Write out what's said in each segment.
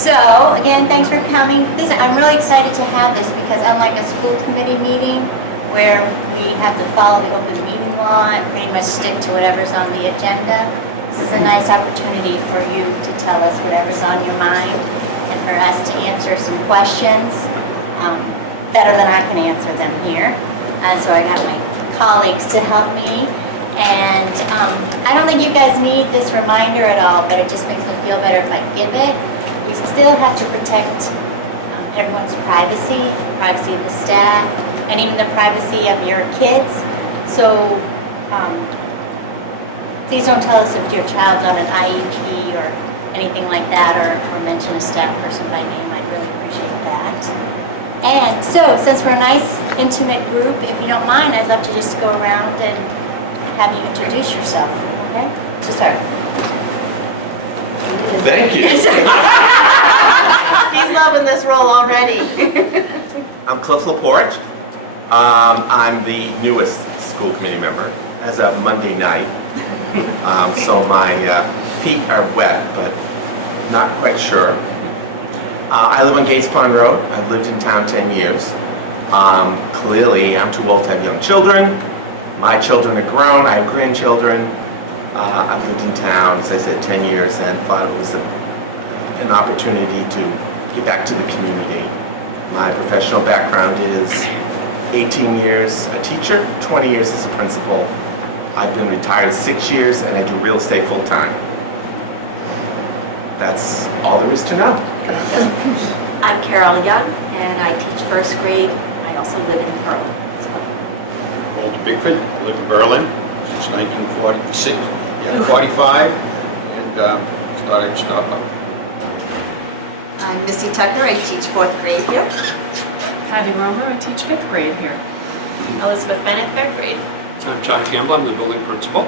So, again, thanks for coming. I'm really excited to have this because unlike a school committee meeting where we have to follow the open meeting law and pretty much stick to whatever's on the agenda, this is a nice opportunity for you to tell us whatever's on your mind and for us to answer some questions better than I can answer them here. So I got my colleagues to help me. And I don't think you guys need this reminder at all, but it just makes me feel better if I give it. We still have to protect everyone's privacy, the privacy of the staff, and even the privacy of your kids. So please don't tell us if your child's on an IEP or anything like that, or mention a staff person by name. I'd really appreciate that. And so, since we're a nice, intimate group, if you don't mind, I'd love to just go around and have you introduce yourself, okay? To start. Thank you. He's loving this role already. I'm Cliff Laporic. I'm the newest school committee member as of Monday night. So my feet are wet, but not quite sure. I live on Gates Pond Road. I've lived in town 10 years. Clearly, I'm too old to have young children. My children are grown. I have grandchildren. I've lived in town, as I said, 10 years and thought it was an opportunity to get back to the community. My professional background is 18 years a teacher, 20 years as a principal. I've been retired 6 years and I do real estate full time. That's all there is to know. I'm Carol Young and I teach first grade. I also live in Pearl. Walter Bigford, I live in Berlin since 1946, 45, and started Starbucks. I'm Missy Tucker. I teach fourth grade here. Patty Romer, I teach 5th grade here. Elizabeth Bennett, 3rd grade. I'm John Campbell, I'm the building principal.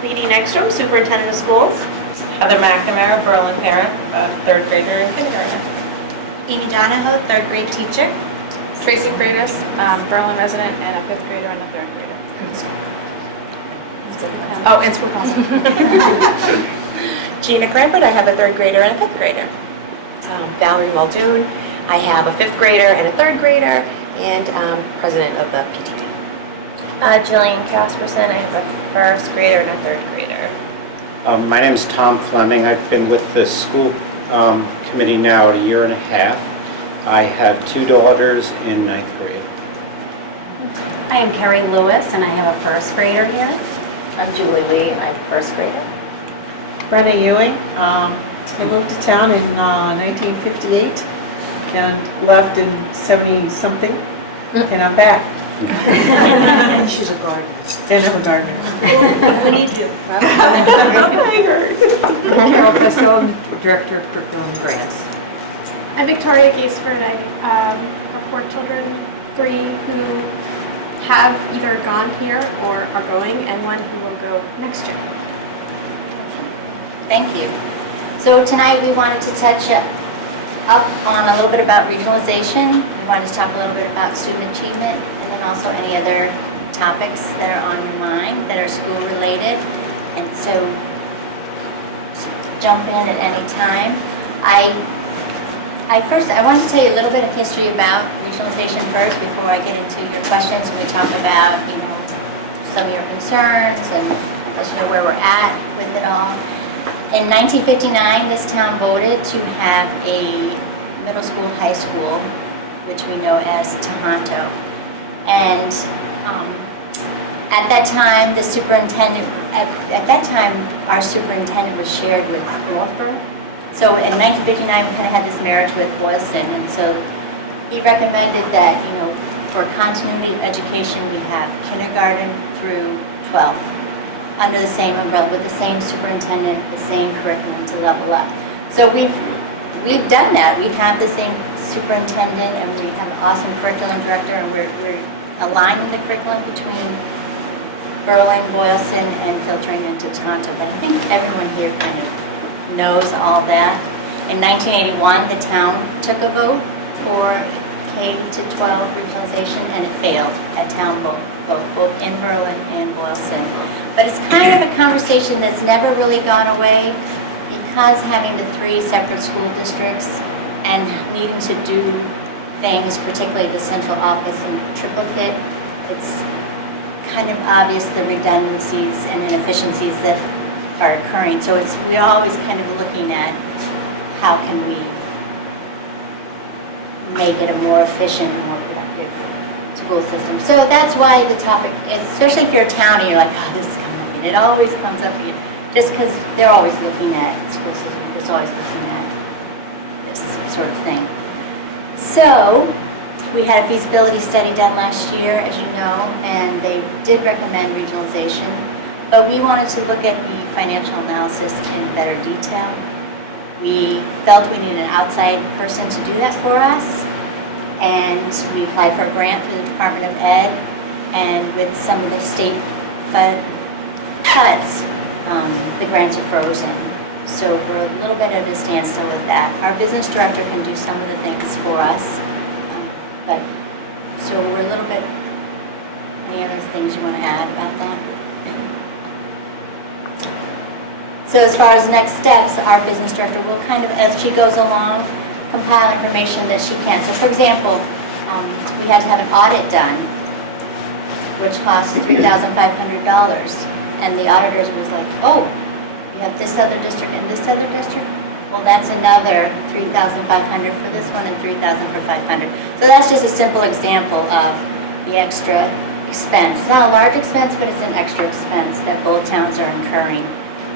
Leedy Neckstrom, superintendent of schools. Heather McNamara, Berlin parent, 3rd grader and kindergartner. Amy Donahoe, 3rd grade teacher. Tracy Freitas, Berlin resident and a 5th grader and a 3rd grader. Oh, and school council. Gina Crampert. I have a 3rd grader and a 5th grader. Valerie Muldoon. I have a 5th grader and a 3rd grader and president of the PTT. Jillian Casperson, I have a 1st grader and a 3rd grader. My name is Tom Fleming. I've been with the school committee now a year and a half. I have 2 daughters in 9th grade. I am Carrie Lewis and I have a 1st grader here. I'm Julie Lee. I'm 1st grader. Brenna Ewing. I moved to town in 1958 and left in 70-something, and I'm back. And she's a gardener. And I'm a gardener. We need you. I heard. Carol Bissell, Director of Curriculum and Grants. I'm Victoria Gaisford. I have 4 children, 3 who have either gone here or are going, and 1 who will go next year. Thank you. So tonight we wanted to touch up on a little bit about regionalization. We wanted to talk a little bit about student achievement and then also any other topics that are on your mind that are school related. And so jump in at any time. I wanted to tell you a little bit of history about regionalization first before I get into your questions and we talk about, some of your concerns and let you know where we're at with it all. In 1959, this town voted to have a middle school, high school, which we know as Tohoto. And at that time, our superintendent was shared with Northborough. So in 1959, we kind of had this marriage with Boylston, and so he recommended that, for continuity of education, we have kindergarten through 12th under the same umbrella with the same superintendent, the same curriculum to level up. So we've done that. We have the same superintendent, and we have an awesome curriculum director, and we're aligning the curriculum between Berlin, Boylston, and filtering into Tohoto. But I think everyone here kind of knows all that. In 1981, the town took a vote for K-12 regionalization, and it failed at town vote, both in Berlin and Boylston. But it's kind of a conversation that's never really gone away because having the 3 separate school districts and needing to do things, particularly the central office in triplicate, it's kind of obvious the redundancies and inefficiencies that are occurring. So we're always kind of looking at how can we make it a more efficient, more productive school system. So that's why the topic is, especially if you're a town and you're like, oh, this is coming up again. It always comes up again, just because they're always looking at school system, just always looking at this sort of thing. So we had a feasibility study done last year, as you know, and they did recommend regionalization, but we wanted to look at the financial analysis in better detail. We felt we needed an outside person to do that for us, and we applied for a grant through the Department of Ed, and with some of the state fund cuts, the grants are frozen. So we're a little bit at a standstill with that. Our business director can do some of the things for us, but so we're a little bit, any other things you want to add about that? So as far as next steps, our business director will kind of, as she goes along, compile information that she can. So for example, we had to have an audit done, which cost $3,500. And the auditors was like, oh, you have this other district and this other district? Well, that's another $3,500 for this one and $3,000 for $500. So that's just a simple example of the extra expense. It's not a large expense, but it's an extra expense that both towns are incurring,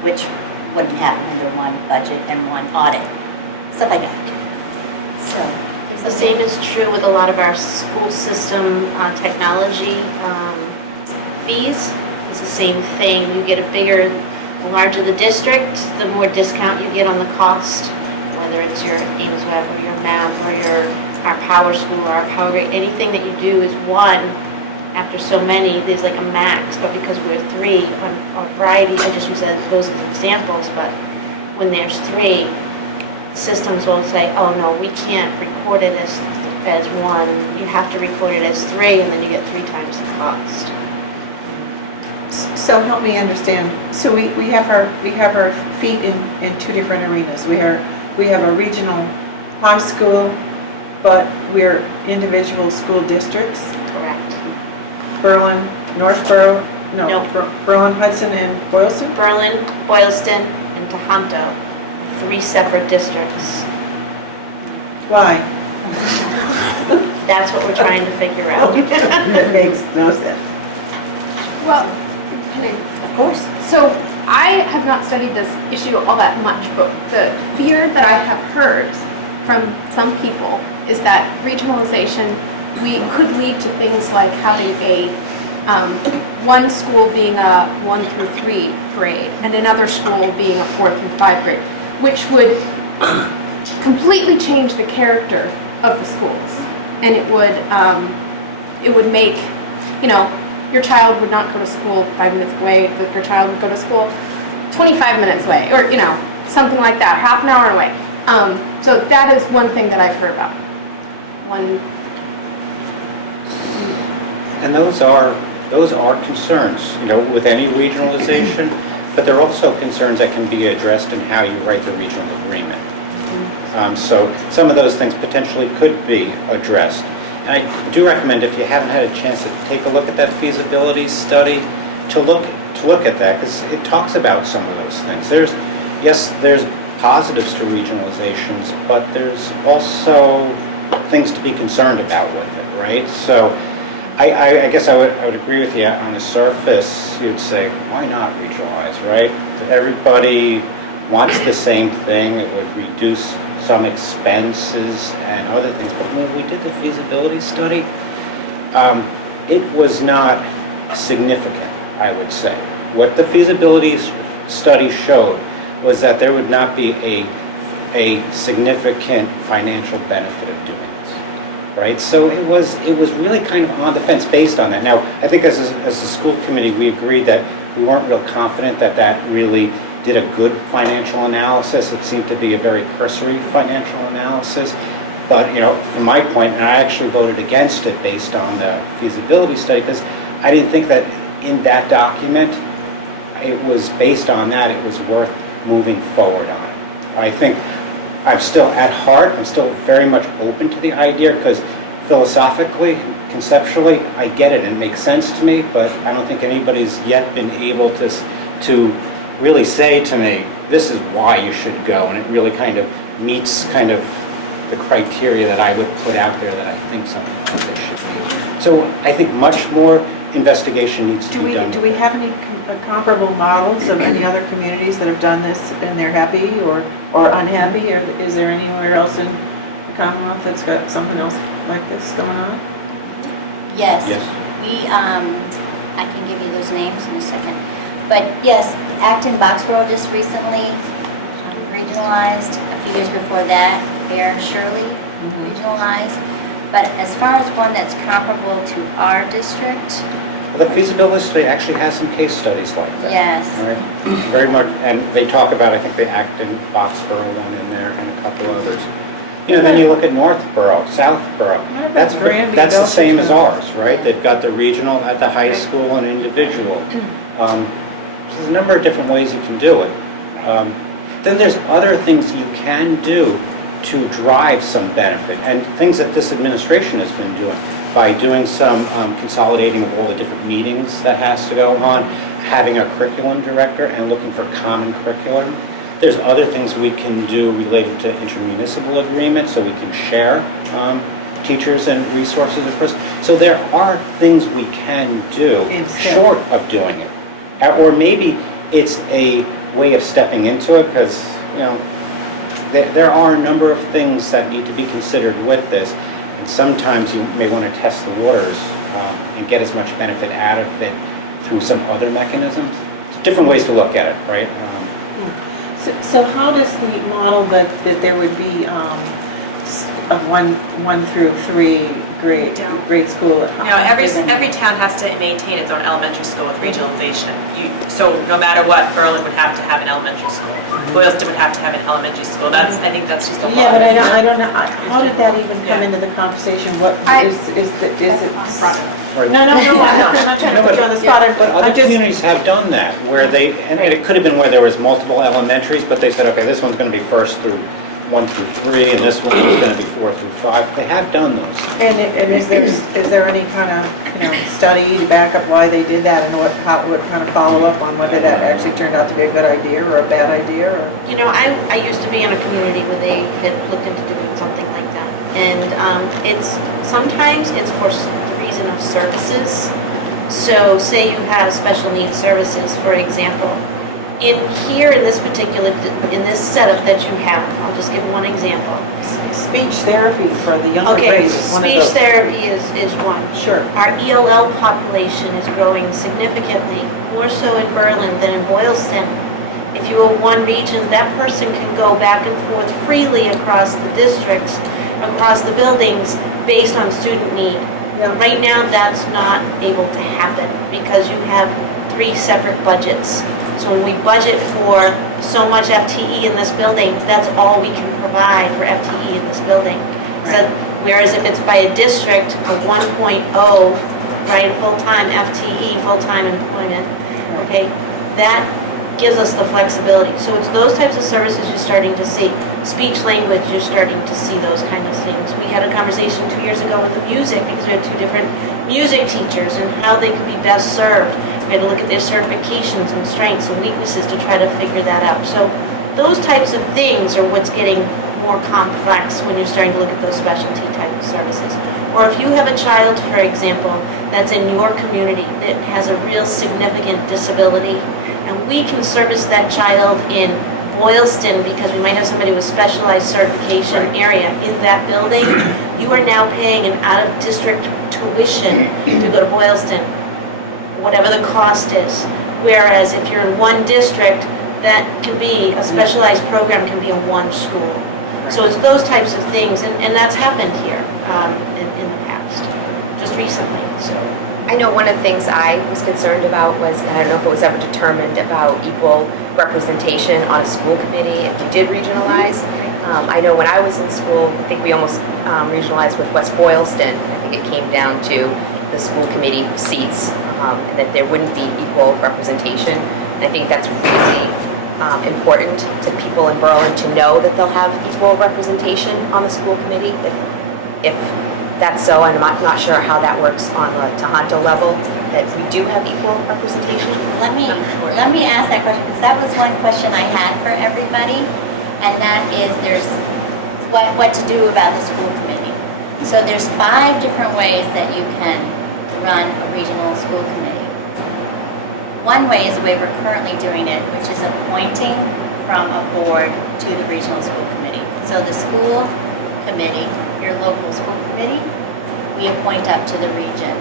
which wouldn't happen under one budget and one audit, stuff like that. So The same is true with a lot of our school system technology fees. It's the same thing. You get the larger the district, the more discount you get on the cost, whether it's your Ames Web or your math or our Power School or our Power Grade. Anything that you do is one. After so many, there's like a max, but because we're 3 on a variety, I just use those as examples, but when there's 3, systems will say, oh no, we can't record it as 1, you have to record it as 3, and then you get 3 times the cost. So help me understand. So we have our feet in 2 different arenas. We have a regional high school, but we're individual school districts. Correct. Berlin, Northborough, No. Berlin, Hudson, and Boylston? Berlin, Boylston, and Tohoto, 3 separate districts. Why? That's what we're trying to figure out. That makes no sense. Well, of course. So I have not studied this issue all that much, but the fear that I have heard from some people is that regionalization could lead to things like having one school being a 1 through 3 grade and another school being a 4 through 5 grade, which would completely change the character of the schools. And it would make, your child would not go to school 5 minutes away, but your child would go to school 25 minutes away, or, something like that, half an hour away. So that is one thing that I've heard about. And those are concerns, with any regionalization, but they're also concerns that can be addressed in how you write the regional agreement. So some of those things potentially could be addressed. And I do recommend, if you haven't had a chance to take a look at that feasibility study, to look at that, because it talks about some of those things. There's positives to regionalizations, but there's also things to be concerned about with it, right? So I guess I would agree with you. On the surface, you'd say, why not regionalize, right? Everybody wants the same thing. It would reduce some expenses and other things. But when we did the feasibility study, it was not significant, I would say. What the feasibility study showed was that there would not be a significant financial benefit of doing this, right? So it was really kind of on the fence based on that. Now, I think as a school committee, we agreed that we weren't real confident that really did a good financial analysis. It seemed to be a very cursory financial analysis. But, from my point, and I actually voted against it based on the feasibility study, because I didn't think that in that document, it was based on that, it was worth moving forward on it. I think I'm still at heart, I'm still very much open to the idea because philosophically, conceptually, I get it and it makes sense to me, but I don't think anybody's yet been able to really say to me, this is why you should go, and it really kind of meets kind of the criteria that I would put out there that I think something like this should be. So I think much more investigation needs to be done. Do we have any comparable models of any other communities that have done this and they're happy or unhappy? Or is there anywhere else in the Commonwealth that's got something else like this going on? Yes. Yes. I can give you those names in a second. But yes, Acton, Boxborough just recently regionalized. A few years before that, Bear and Shirley regionalized. But as far as one that's comparable to our district, Well, the feasibility study actually has some case studies like that. yes. All right. Very much, and they talk about, I think the Acton, Boxborough one in there and a couple others. You know, then you look at Northborough, Southborough. That's Granby, That's the same as Belchertown. ours, right? They've got the regional at the high school and individual. There's a number of different ways you can do it. Then there's other things you can do to drive some benefit, and things that this administration has been doing by doing some consolidating of all the different meetings that has to go on, having a curriculum director and looking for common curriculum. There's other things we can do related to intermunicipal agreements, so we can share teachers and resources across. So there are things we can do Instead. short of doing it. Or maybe it's a way of stepping into it, because, you know, there are a number of things that need to be considered with this, and sometimes you may want to test the waters and get as much benefit out of it through some other mechanisms. Different ways to look at it, right? So how does the model that there would be of one through three grade school? Every town has to maintain its own elementary school with regionalization. So no matter what, Berlin would have to have an elementary school. Boylston would have to have an elementary school. I think that's just a law. Yeah, but I don't know, how did that even come into the conversation? What is it? Right. No, I'm not trying to put you on the spot. But other communities have done that, where they, and it could have been where there was multiple elementaries, but they said, okay, this one's going to be first through 1 through 3, and this one is going to be 4 through 5. They have done those. And is there any kind of, study to back up why they did that, and what kind of follow up on whether that actually turned out to be a good idea or a bad idea? Or? I used to be in a community where they had looked into doing something like that. And sometimes it's for the reason of services. So say you have special needs services, for example. In this setup that you have, I'll just give one example. Speech therapy for the younger Okay, grades is one of speech those. therapy is one. Sure. Our ELL population is growing significantly, more so in Berlin than in Boylston. If you are one region, that person can go back and forth freely across the districts, across the buildings, based on student need. Yeah. Right now, that's not able to happen because you have 3 separate budgets. So when we budget for so much FTE in this building, that's all we can provide for FTE in this building. So, whereas if it's by a district, a 1.0, right, full-time FTE, full-time employment, okay, that gives us the flexibility. So it's those types of services you're starting to see. Speech language, you're starting to see those kind of things. We had a conversation 2 years ago with the music, because we had 2 different music teachers and how they could be best served. We had to look at their certifications and strengths and weaknesses to try to figure that out. So those types of things are what's getting more complex when you're starting to look at those specialty type of services. Or if you have a child, for example, that's in your community that has a real significant disability, and we can service that child in Boylston because we might have somebody with specialized certification area in that building, you are now paying an out-of-district tuition to go to Boylston, whatever the cost is. Whereas if you're in one district, that can be, a specialized program can be in one school. So it's those types of things, and that's happened here in the past, just recently, so. I know one of the things I was concerned about was, and I don't know if it was ever determined, about equal representation on a school committee if you did regionalize. I know when I was in school, I think we almost regionalized with West Boylston. I think it came down to the school committee seats, and that there wouldn't be equal representation. And I think that's really important to people in Berlin to know that they'll have equal representation on the school committee. If that's so, and I'm not sure how that works on the Tohoto level, that we do have equal representation. Let me ask that question, because that was one question I had for everybody, and that is there's what to do about the school committee. So there's 5 different ways that you can run a regional school committee. One way is the way we're currently doing it, which is appointing from a board to the regional school committee. So the school committee, your local school committee, we appoint up to the region.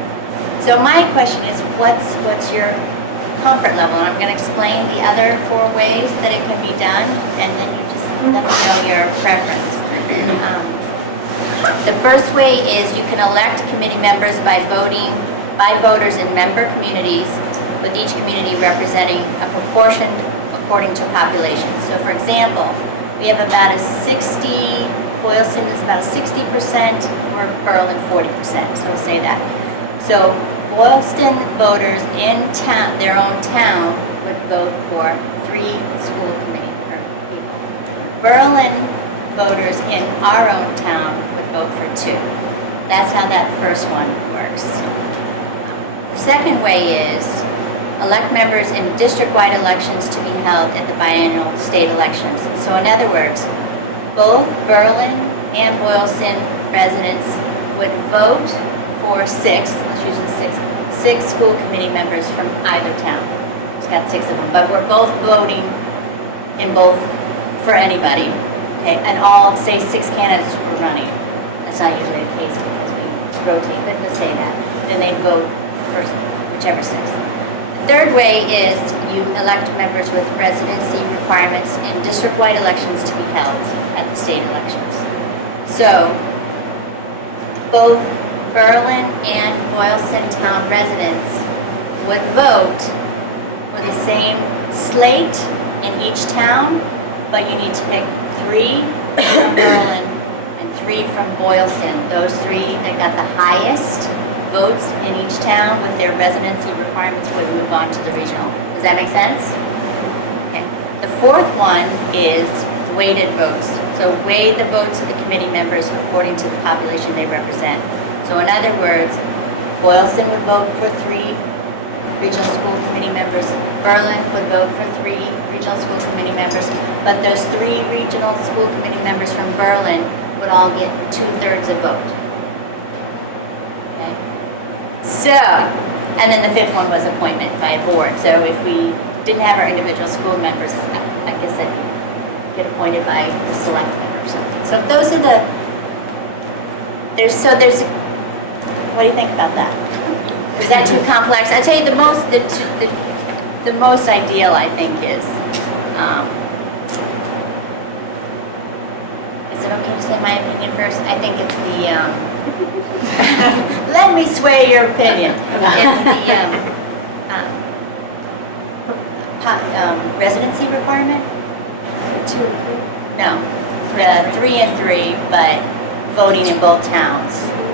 So my question is, what's your comfort level? And I'm going to explain the other 4 ways that it can be done, and then you just let me know your preference. The first way is you can elect committee members by voters in member communities, with each community representing a proportion according to population. So for example, we have about a 60, Boylston is about 60%, or Berlin 40%, so we'll say that. So Boylston voters in town, their own town, would vote for 3 school committee people. Berlin voters in our own town would vote for 2. That's how that first one works. The second way is elect members in district-wide elections to be held at the biennial state elections. So in other words, both Berlin and Boylston residents would vote for 6, let's use the 6 school committee members from either town. It's got 6 of them, but we're both voting in both for anybody, okay? And all, say, 6 candidates were running. That's not usually the case because we rotate, but let's say that. Then they vote for whichever 6. Third way is you elect members with residency requirements in district-wide elections to be held at the state elections. So both Berlin and Boylston town residents would vote for the same slate in each town, but you need to pick 3 from Berlin and 3 from Boylston. Those 3 that got the highest votes in each town with their residency requirements would move on to the regional. Does that make sense? Okay. The 4th one is weighted votes. So weigh the votes of the committee members according to the population they represent. So in other words, Boylston would vote for 3 regional school committee members. Berlin would vote for 3 regional school committee members. But those 3 regional school committee members from Berlin would all get 2/3 of vote. So, and then the 5th one was appointment by a board. So if we didn't have our individual school members, I guess they'd get appointed by the select member or something. So those are the, what do you think about that? Is that too complex? I'd tell you the most ideal, I think, is it okay to say my opinion first? I think it's the, let me sway your opinion. It's the residency requirement? 2 and 3? No, the 3 and 3, but voting in both towns.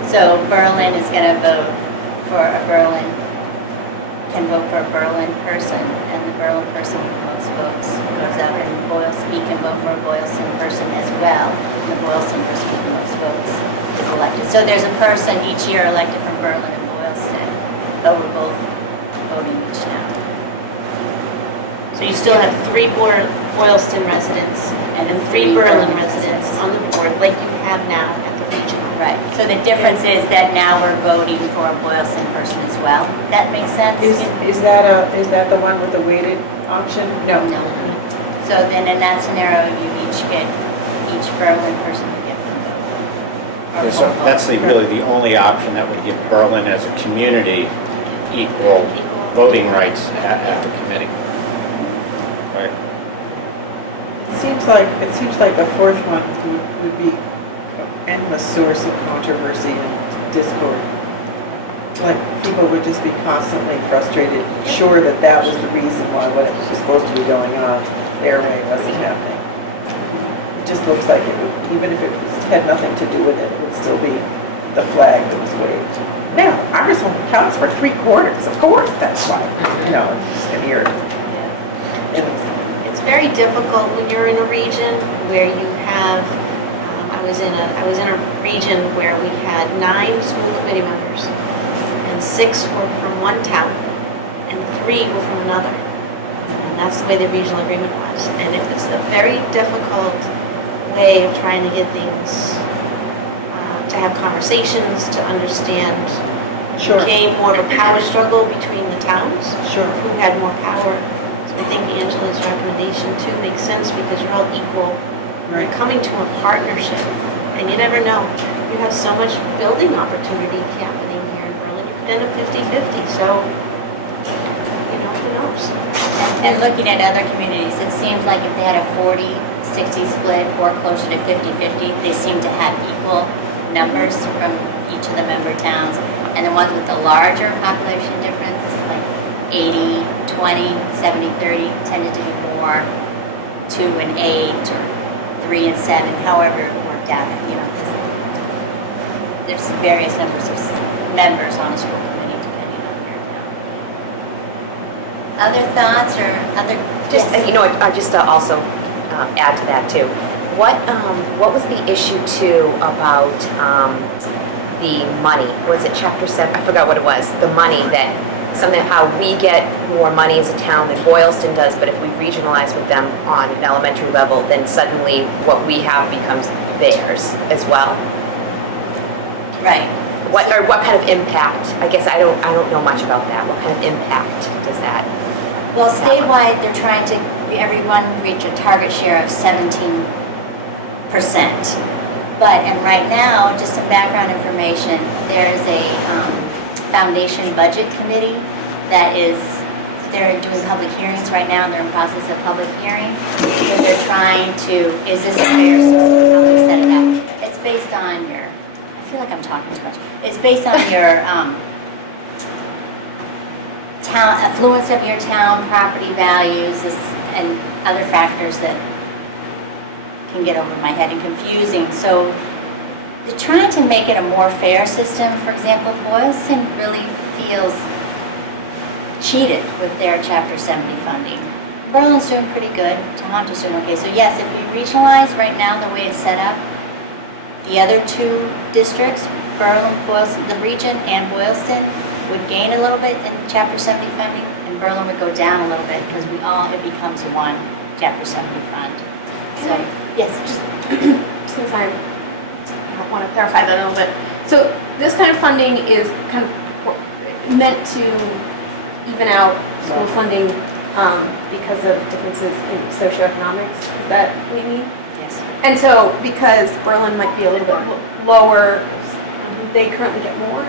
So Berlin is going to vote for a Berlin, can vote for a Berlin person, and the Berlin person with the most votes goes up, and Boylston can vote for a Boylston person as well, and the Boylston person with the most votes is elected. So there's a person each year elected from Berlin and Boylston, but we're both voting each town. So you still have 3 Boylston residents and 3 Berlin residents on the board, like you have now at the regional. Right. So the difference is that now we're voting for a Boylston person as well. That makes sense? Is that the one with the weighted option? No. So then in that scenario, you each Berlin person would get one vote. So that's really the only option that would give Berlin as a community equal voting rights at the committee. Right. It seems like the 4th one would be an endless source of controversy and discord. Like people would just be constantly frustrated, sure that was the reason why what was supposed to be going on their way wasn't happening. It just looks like it would, even if it had nothing to do with it, it would still be the flag that was waved. Now, ours only counts for 3/4, of course, that's why. No, it's just an irritant. It's very difficult when you're in a region where you have, I was in a region where we had 9 school committee members, and 6 were from one town, and 3 were from another. And that's the way the regional agreement was. And it was a very difficult way of trying to get things, to have conversations, to understand. Sure. It became more of a power struggle between the towns. Sure. Who had more power. So I think Angela's recommendation too makes sense because you're all equal. You're coming to a partnership, and you never know. You have so much building opportunity happening here in Berlin. You could end up 50-50, so, who knows? And looking at other communities, it seems like if they had a 40-60 split or closer to 50-50, they seem to have equal numbers from each of the member towns. And the ones with the larger population difference, like 80-20, 70-30, tended to be more 2 and 8 or 3 and 7, however it worked out. 'Cause there's various numbers of members on a school committee depending on your town. Other thoughts or other? Just, yes. just to also add to that too. What was the issue too about the money? Was it Chapter 7? I forgot what it was. The money that somehow we get more money as a town than Boylston does, but if we regionalize with them on an elementary level, then suddenly what we have becomes theirs as well. Right. What kind of impact? I guess I don't know much about that. What kind of impact does that? Well, statewide, they're trying to everyone reach a target share of 17%. And right now, just some background information, there's a foundation budget committee they're doing public hearings right now, and they're in process of public hearing. So they're trying to, is this a fair system? How they set it up? It's based on your, I feel like I'm talking too much. It's based on your town, affluence of your town, property values, and other factors that can get over my head and confusing. So they're trying to make it a more fair system. For example, Boylston really feels cheated with their Chapter 70 funding. Berlin's doing pretty good. Tohonto's doing okay. So yes, if we regionalize right now the way it's set up, the other 2 districts, Berlin, Boylston, the region and Boylston, would gain a little bit in Chapter 70 funding, and Berlin would go down a little bit because it becomes one Chapter 70 fund. So, yes, Just since I want to clarify that a little bit. So this kind of funding is kind of meant to even out school funding because of differences in socioeconomics. Is that what you mean? yes. And so because Berlin might be a little bit lower, they currently get more?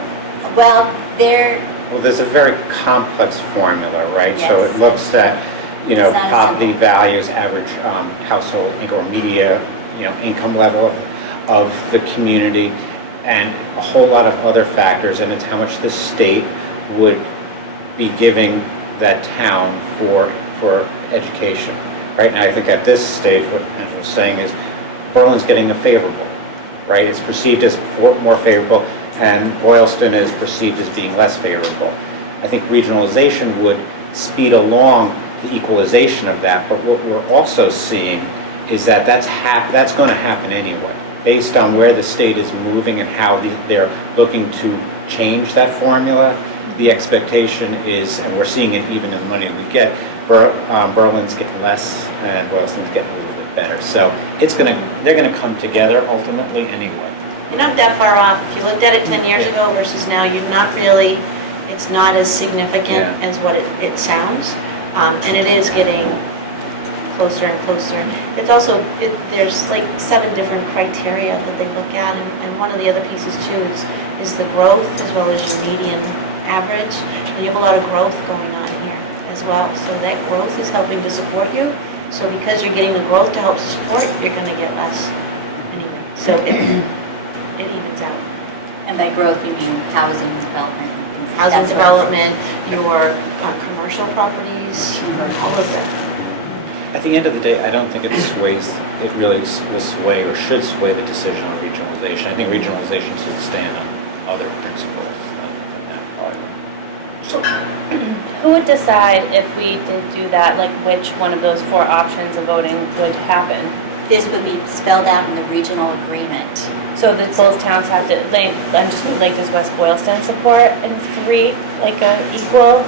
Well, Well, there's a very complex formula, right? So Yes. it looks at, It's not property simple. values, average household or media, income level of the community, and a whole lot of other factors, and it's how much the state would be giving that town for education. Right now, I think at this stage, what Angela's saying is Berlin's getting a favorable, right? It's perceived as more favorable, and Boylston is perceived as being less favorable. I think regionalization would speed along the equalization of that, but what we're also seeing is that that's going to happen anyway, based on where the state is moving and how they're looking to change that formula. The expectation is, and we're seeing it even in the money we get, Berlin's getting less and Boylston's getting a little bit better. So they're going to come together ultimately anyway. You're not that far off. If you looked at it 10 years ago versus now, it's not as significant Yeah. as what it sounds. And it is getting closer and closer. It's also, there's like 7 different criteria that they look at, and one of the other pieces too is the growth as well as your median average. And you have a lot of growth going on here as well. So that growth is helping to support you. So because you're getting the growth to help support, you're going to get less anyway. So it evens out. And by growth, you mean housing development? Housing development, your commercial properties, all of that. At the end of the day, I don't think it really will sway or should sway the decision on regionalization. I think regionalization should stand on other principles than that. Who would decide if we did do that, like which one of those 4 options of voting would happen? This would be spelled out in the regional agreement. So that both towns have to, like, I'm just, like, does West Boylston support in 3, like a equal?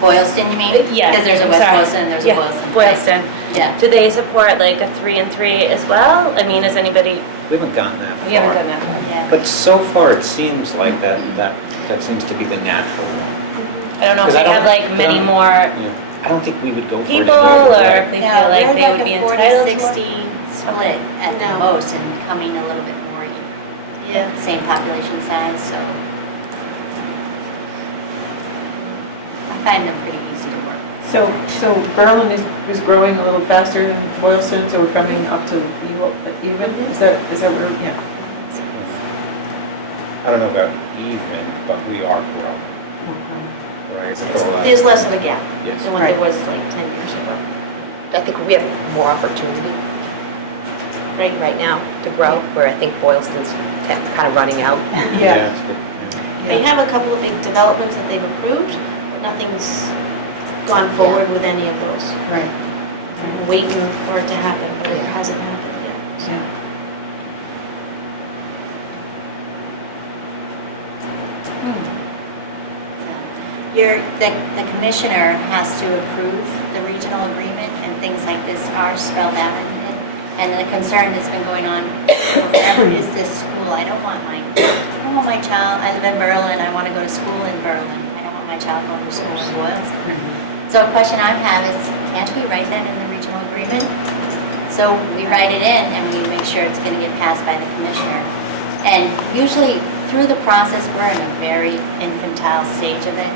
Boylston, you mean? Yeah. Because there's a I'm West sorry. Boylston and there's a Yeah, Boylston. Boylston. Yeah. Do they support like a 3 and 3 as well? I mean, is anybody, We haven't gotten that far. we haven't done that far. Yeah. But so far, it seems like that seems to be the natural one. I don't know if Because I they have don't- like many I don't- more I don't think we would go for it people, any other or way. if they No, feel like we're they would be a entitled to 40-60 it. split at the No. most and coming a little bit more, Yeah. same population size, so. I find them pretty easy to work with. So Berlin is growing a little faster than Boylston, so we're coming up to even? Is that where, yeah. I don't know about even, but we are growing, right? There's less of a gap Yes. than what there was like 10 years ago. I think we have more opportunity right now to grow, where I think Boylston's kind of running out. Yeah. That's good. Yeah. They have a couple of big developments that they've approved, but nothing's gone forward with any of those. Right. I'm waiting for it to happen, but it hasn't happened yet. So. Yeah. The commissioner has to approve the regional agreement, and things like this are spelled out in it. And the concern that's been going on forever is this school. I don't want my child, I live in Berlin, I want to go to school in Berlin. I don't want my child going to school in Boylston. So a question I have is, can't we write that in the regional agreement? So we write it in and we make sure it's going to get passed by the commissioner. And usually through the process, we're in a very infantile stage of it.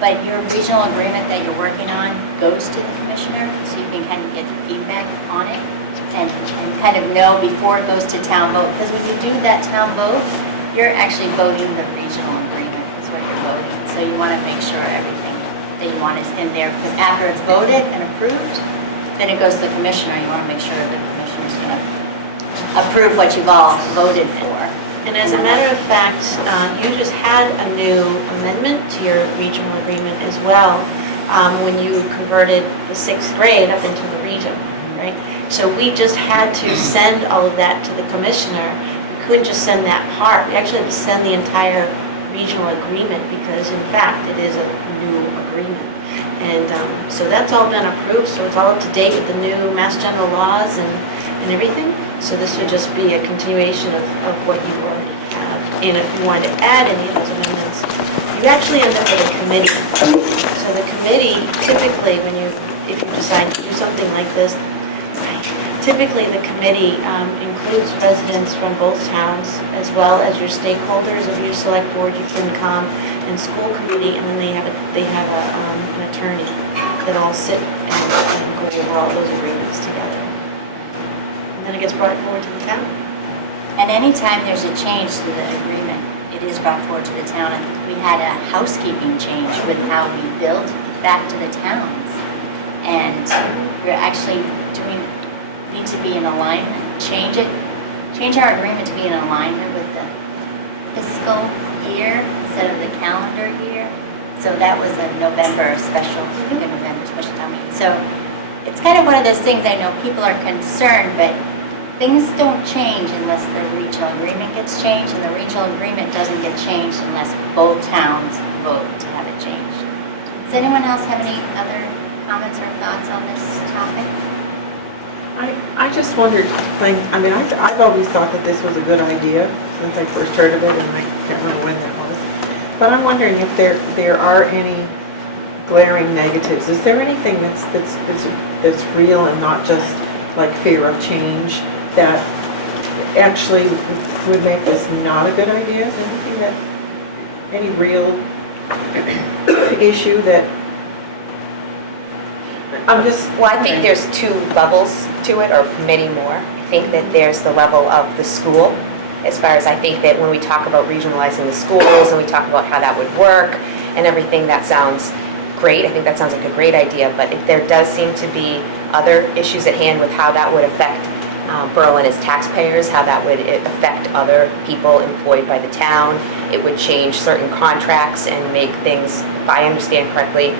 But your regional agreement that you're working on goes to the commissioner, so you can kind of get feedback on it and kind of know before it goes to town vote. Because when you do that town vote, you're actually voting the regional agreement is what you're voting. So you want to make sure everything that you want is in there. Because after it's voted and approved, then it goes to the commissioner. You want to make sure the commissioner's going to approve what you've all voted for. And as a matter of fact, you just had a new amendment to your regional agreement as well when you converted the 6th grade up into the region, right? So we just had to send all of that to the commissioner. We couldn't just send that part. We actually had to send the entire regional agreement because in fact it is a new agreement. And so that's all been approved, so it's all up to date with the new Mass General laws and everything. So this would just be a continuation of what you already have. And if you wanted to add any of those amendments, you actually end up with a committee. So the committee, typically, if you decide to do something like this, typically the committee includes residents from both towns as well as your stakeholders of your select board, your FinCom, and school committee, and then they have an attorney that all sit and go over all those agreements together. And then it gets brought forward to the town. And anytime there's a change to the agreement, it is brought forward to the town. And we had a housekeeping change with how we billed back to the towns. And we're actually need to be in alignment, change our agreement to be in alignment with the fiscal year instead of the calendar year. So that was a November special town meeting. So it's kind of one of those things, I know people are concerned, but things don't change unless the regional agreement gets changed, and the regional agreement doesn't get changed unless both towns vote to have it changed. Does anyone else have any other comments or thoughts on this topic? I just wondered, I've always thought that this was a good idea since I first heard of it, and I can't remember when that was. But I'm wondering if there are any glaring negatives. Is there anything that's real and not just like fear of change that actually would make this not a good idea? Is there anything any real issue that Well, I think there's 2 levels to it, or many more. I think that there's the level of the school, as far as I think that when we talk about regionalizing the schools and we talk about how that would work and everything, that sounds great. I think that sounds like a great idea, but there does seem to be other issues at hand with how that would affect Berlin as taxpayers, how that would affect other people employed by the town. It would change certain contracts and make things, if I understand correctly,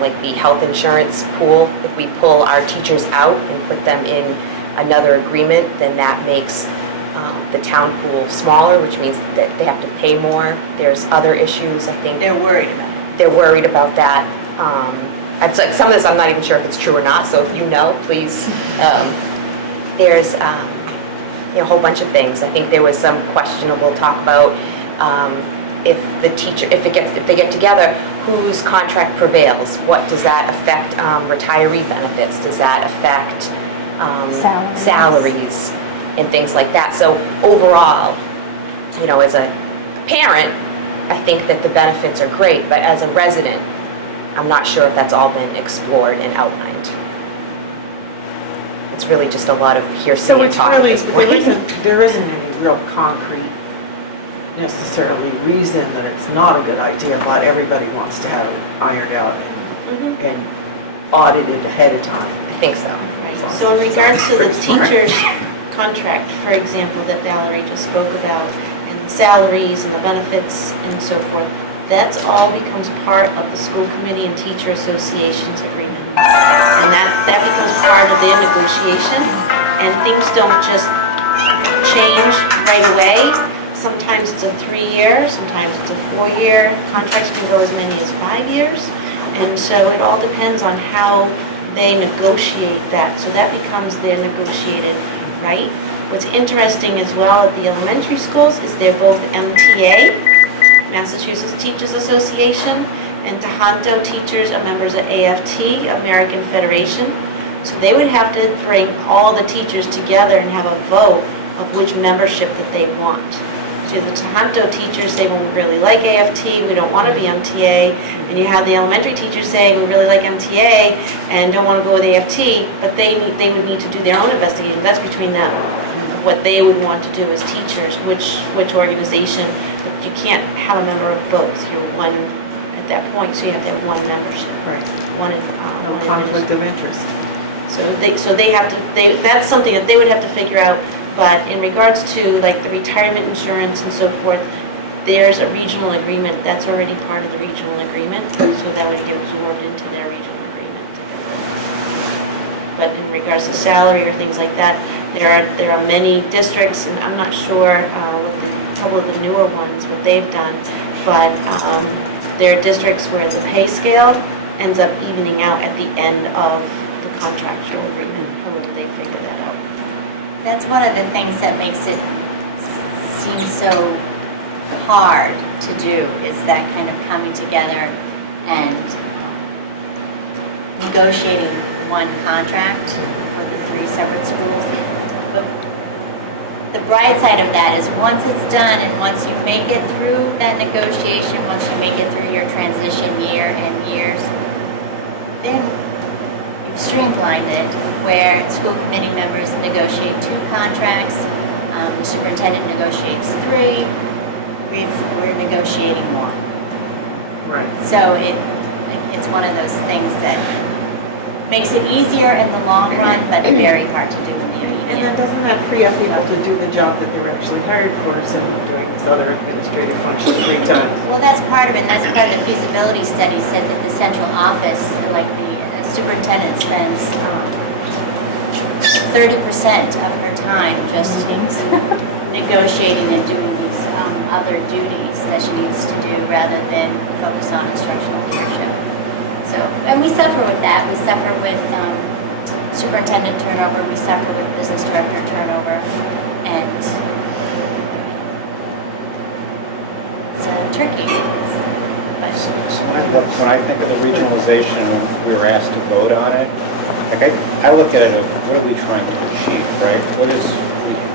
like the health insurance pool, if we pull our teachers out and put them in another agreement, then that makes the town pool smaller, which means that they have to pay more. There's other issues, I think. They're worried about it. They're worried about that. It's like some of this, I'm not even sure if it's true or not, so if you know, please. There's a whole bunch of things. I think there was some questionable talk about if they get together, whose contract prevails? What does that affect? Retiree benefits? Does that affect salaries and things like that? So overall, as a parent, I think that the benefits are great, but as a resident, I'm not sure if that's all been explored and outlined. It's really just a lot of hearsay So and it's talk really, at this point. there isn't any real concrete necessarily reason that it's not a good idea, but everybody wants to have it ironed out and audited ahead of time. I think so. Right. So in regards to the teacher's contract, for example, that Valerie just spoke about, and the salaries and the benefits and so forth, that's all becomes part of the school committee and teacher association's agreement. And that becomes part of their negotiation, and things don't just change right away. Sometimes it's a 3-year, sometimes it's a 4-year. Contracts can go as many as 5 years. And so it all depends on how they negotiate that. So that becomes their negotiated right. What's interesting as well at the elementary schools is they're both MTA, Massachusetts Teachers Association, and Tohoto teachers are members of AFT, American Federation. So they would have to bring all the teachers together and have a vote of which membership that they want. So the Tohoto teachers say, well, we really like AFT, we don't want to be MTA. And you have the elementary teachers saying, we really like MTA and don't want to go with AFT, but they would need to do their own investigation. That's between them. What they would want to do as teachers, which organization. But you can't have a member of both. You're one at that point, so you have to have one membership. Right. No No conflict of interest. So they have to, that's something that they would have to figure out. But in regards to like the retirement insurance and so forth, there's a regional agreement. That's already part of the regional agreement. So that would get absorbed into their regional agreement. But in regards to salary or things like that, there are many districts, and I'm not sure with a couple of the newer ones what they've done, but there are districts where the pay scale ends up evening out at the end of the contractual agreement, however they figure that out. That's one of the things that makes it seem so hard to do, is that kind of coming together and negotiating one contract for the 3 separate schools. But the bright side of that is once it's done and once you make it through that negotiation, once you make it through your transition year and years, then you've streamlined it where school committee members negotiate 2 contracts, the superintendent negotiates 3, we're negotiating 1. Right. So it's one of those things that makes it easier in the long run, but very hard to do in the immediate. And then doesn't that free up people to do the job that they were actually hired for instead of doing this other administrative function 3 times? Well, that's part of it, and that's part of the feasibility study said that the central office, like the superintendent spends 30% of her time just negotiating and doing these other duties that she needs to do rather than focus on instructional leadership. So, and we suffer with that. We suffer with superintendent turnover. We suffer with business director turnover. And it's tricky. But So when I think of the regionalization, when we were asked to vote on it, like I look at it of what are we trying to achieve, right?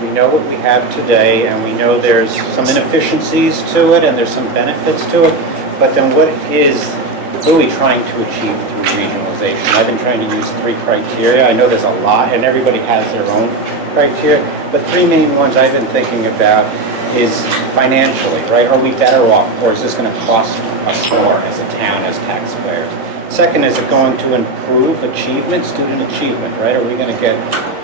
We know what we have today, and we know there's some inefficiencies to it, and there's some benefits to it, but then what are we trying to achieve through regionalization? I've been trying to use 3 criteria. I know there's a lot, and everybody has their own criteria, but 3 main ones I've been thinking about is financially, right? Are we better off, or is this going to cost us more as a town, as taxpayers? Second, is it going to improve achievement, student achievement, right? Are we going to get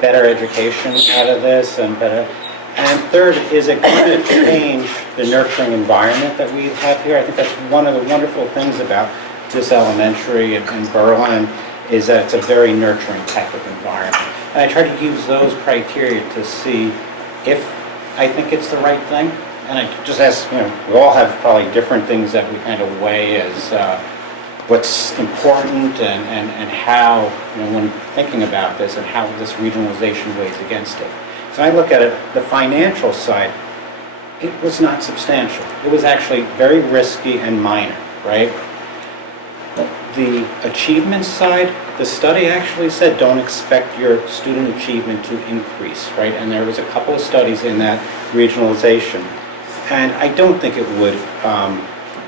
better education out of this and better. And third, is it going to change the nurturing environment that we have here? I think that's one of the wonderful things about this elementary in Berlin, is that it's a very nurturing type of environment. And I try to use those criteria to see if I think it's the right thing. And I just ask, we all have probably different things that we kind of weigh as what's important and how, when thinking about this and how this regionalization weighs against it. So I look at it, the financial side, it was not substantial. It was actually very risky and minor, right? The achievement side, the study actually said don't expect your student achievement to increase, right? And there was a couple of studies in that regionalization. And I don't think it would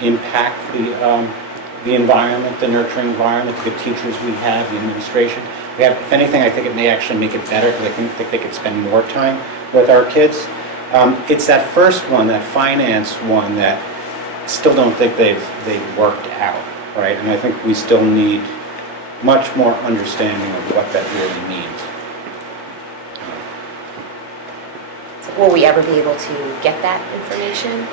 impact the environment, the nurturing environment, the good teachers we have, the administration. We have, if anything, I think it may actually make it better because I think they could spend more time with our kids. It's that first one, that finance one, that still don't think they've worked out, right? And I think we still need much more understanding of what that really means. Will we ever be able to get that information?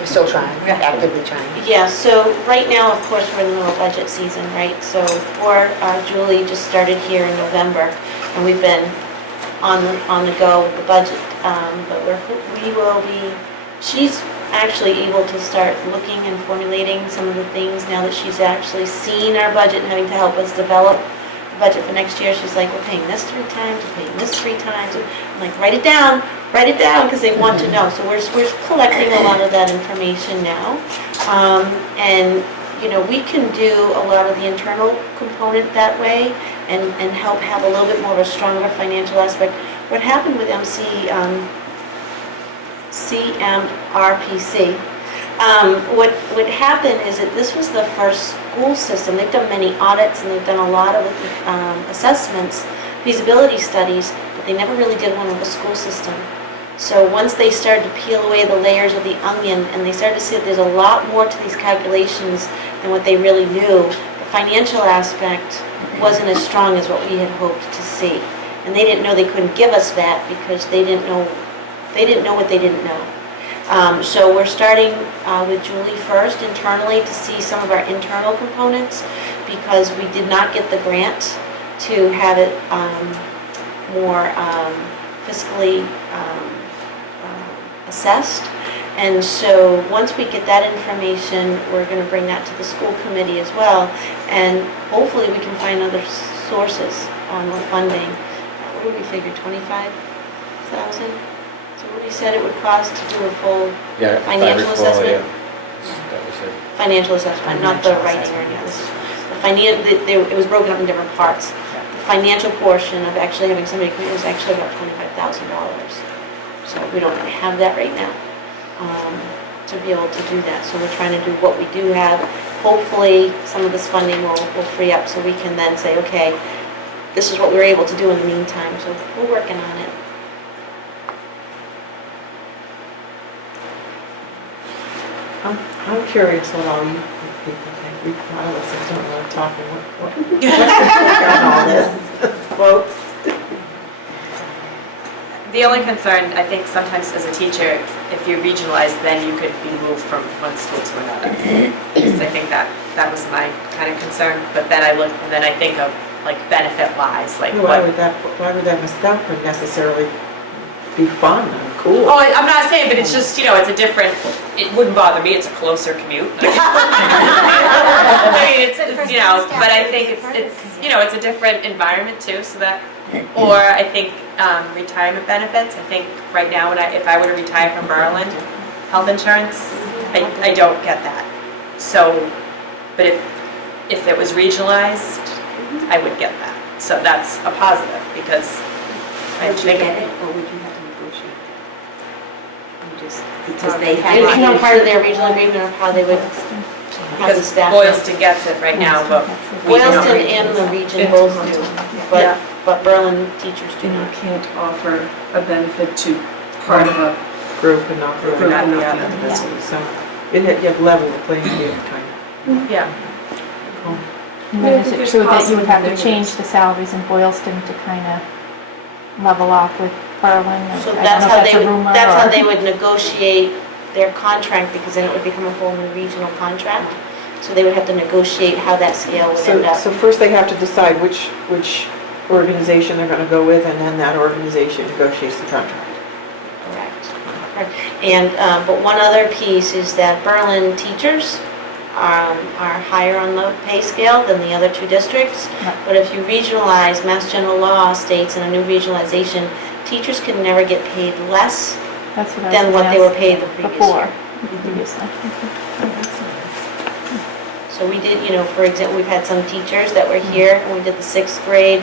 We're still trying, actively trying. Yeah, so right now, of course, we're in the middle of budget season, right? So Julie just started here in November, and we've been on the go with the budget. But we will be, she's actually able to start looking and formulating some of the things now that she's actually seen our budget and having to help us develop the budget for next year. She's like, we're paying this 3 times, we're paying this 3 times. I'm like, write it down, because they want to know. So we're collecting a lot of that information now. And, we can do a lot of the internal component that way and help have a little bit more of a stronger financial aspect. What happened with CMRPC, what happened is that this was the first school system. They've done many audits and they've done a lot of assessments, feasibility studies, but they never really did one with the school system. So once they started to peel away the layers of the onion and they started to see that there's a lot more to these calculations than what they really knew, the financial aspect wasn't as strong as what we had hoped to see. And they didn't know they couldn't give us that because they didn't know what they didn't know. So we're starting with Julie first internally to see some of our internal components because we did not get the grant to have it more fiscally assessed. And so once we get that information, we're going to bring that to the school committee as well. And hopefully we can find other sources of funding. What did we figure, 25,000? We said it would cost to do a full financial assessment? That was it. Financial assessment, not the writing or anything. It was broken up in different parts. The financial portion of actually having somebody come in was actually about $25,000. So we don't have that right now to be able to do that. So we're trying to do what we do have. Hopefully some of this funding will free up so we can then say, okay, this is what we were able to do in the meantime. So we're working on it. I'm curious what all you people think. We finalists don't want to talk about all this. Quotes. The only concern, I think sometimes as a teacher, if you regionalize, then you could be moved from one school to another. I think that was my kind of concern, but then I look, and then I think of like benefit-wise, like why would that necessarily be fun and cool? Oh, I'm not saying, but it's just, it's a different, it wouldn't bother me, it's a closer commute. I mean, it's but I think it's it's a different environment too, so that, or I think retirement benefits. I think right now, if I were to retire from Berlin, health insurance, I don't get that. So, but if it was regionalized, I would get that. So that's a positive because I Would you think get it, or would you have to negotiate? Because They have part of their regional agreement of how they would have the because staff. Boylston gets it right now, but we don't. Boylston and the region both do, but Berlin teachers do And you not. can't offer a benefit to part of a Group and not group group. and not the Yeah. other. So you have level the playing field kind of. Yeah. And then is it true that you would have to change the salaries in Boylston to kind of level off with Berlin? So I don't that's know if how that's they a would, rumor that's how or- they would negotiate their contract, because then it would become a whole new regional contract. So they would have to negotiate how that scale would end up. So first they have to decide which organization they're gonna go with, and then that organization negotiates the contract. Correct. And, but one other piece is that Berlin teachers are higher on the pay scale than the other two districts. But if you regionalize, Mass General Law states in a new regionalization, teachers can never get paid less That's what I was than what they gonna were paid the previous before. year. Previously. So we did, for example, we've had some teachers that were here, and we did the 6th grade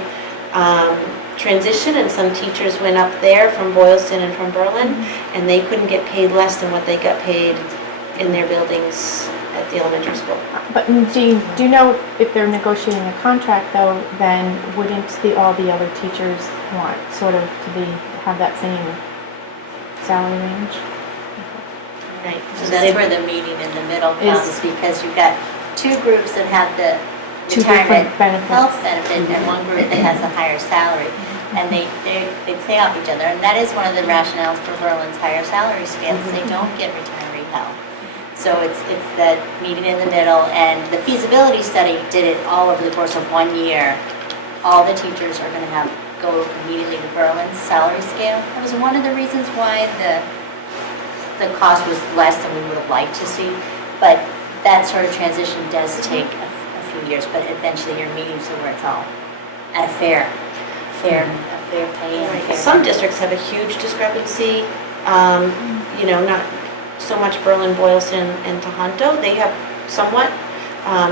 transition, and some teachers went up there from Boylston and from Berlin, and they couldn't get paid less than what they got paid in their buildings at the elementary school. But do you know if they're negotiating a contract though, then wouldn't all the other teachers want sort of to have that same salary range? Right. So that's where the meeting in the middle comes, because you've got two groups that have the Two retirement different benefits. health benefit and one group that has a higher salary. And they play off each other. And that is one of the rationales for Berlin's higher salary scales. They don't get retiree health. So it's that meeting in the middle, and the feasibility study did it all over the course of 1 year. All the teachers are going to go immediately to Berlin's salary scale. That was one of the reasons why the cost was less than we would have liked to see. But that sort of transition does take a few years, but eventually you're meeting to where it's all at a fair pay. And fair Some districts have a huge discrepancy, not so much Berlin, Boylston, and Tohoto. They have somewhat,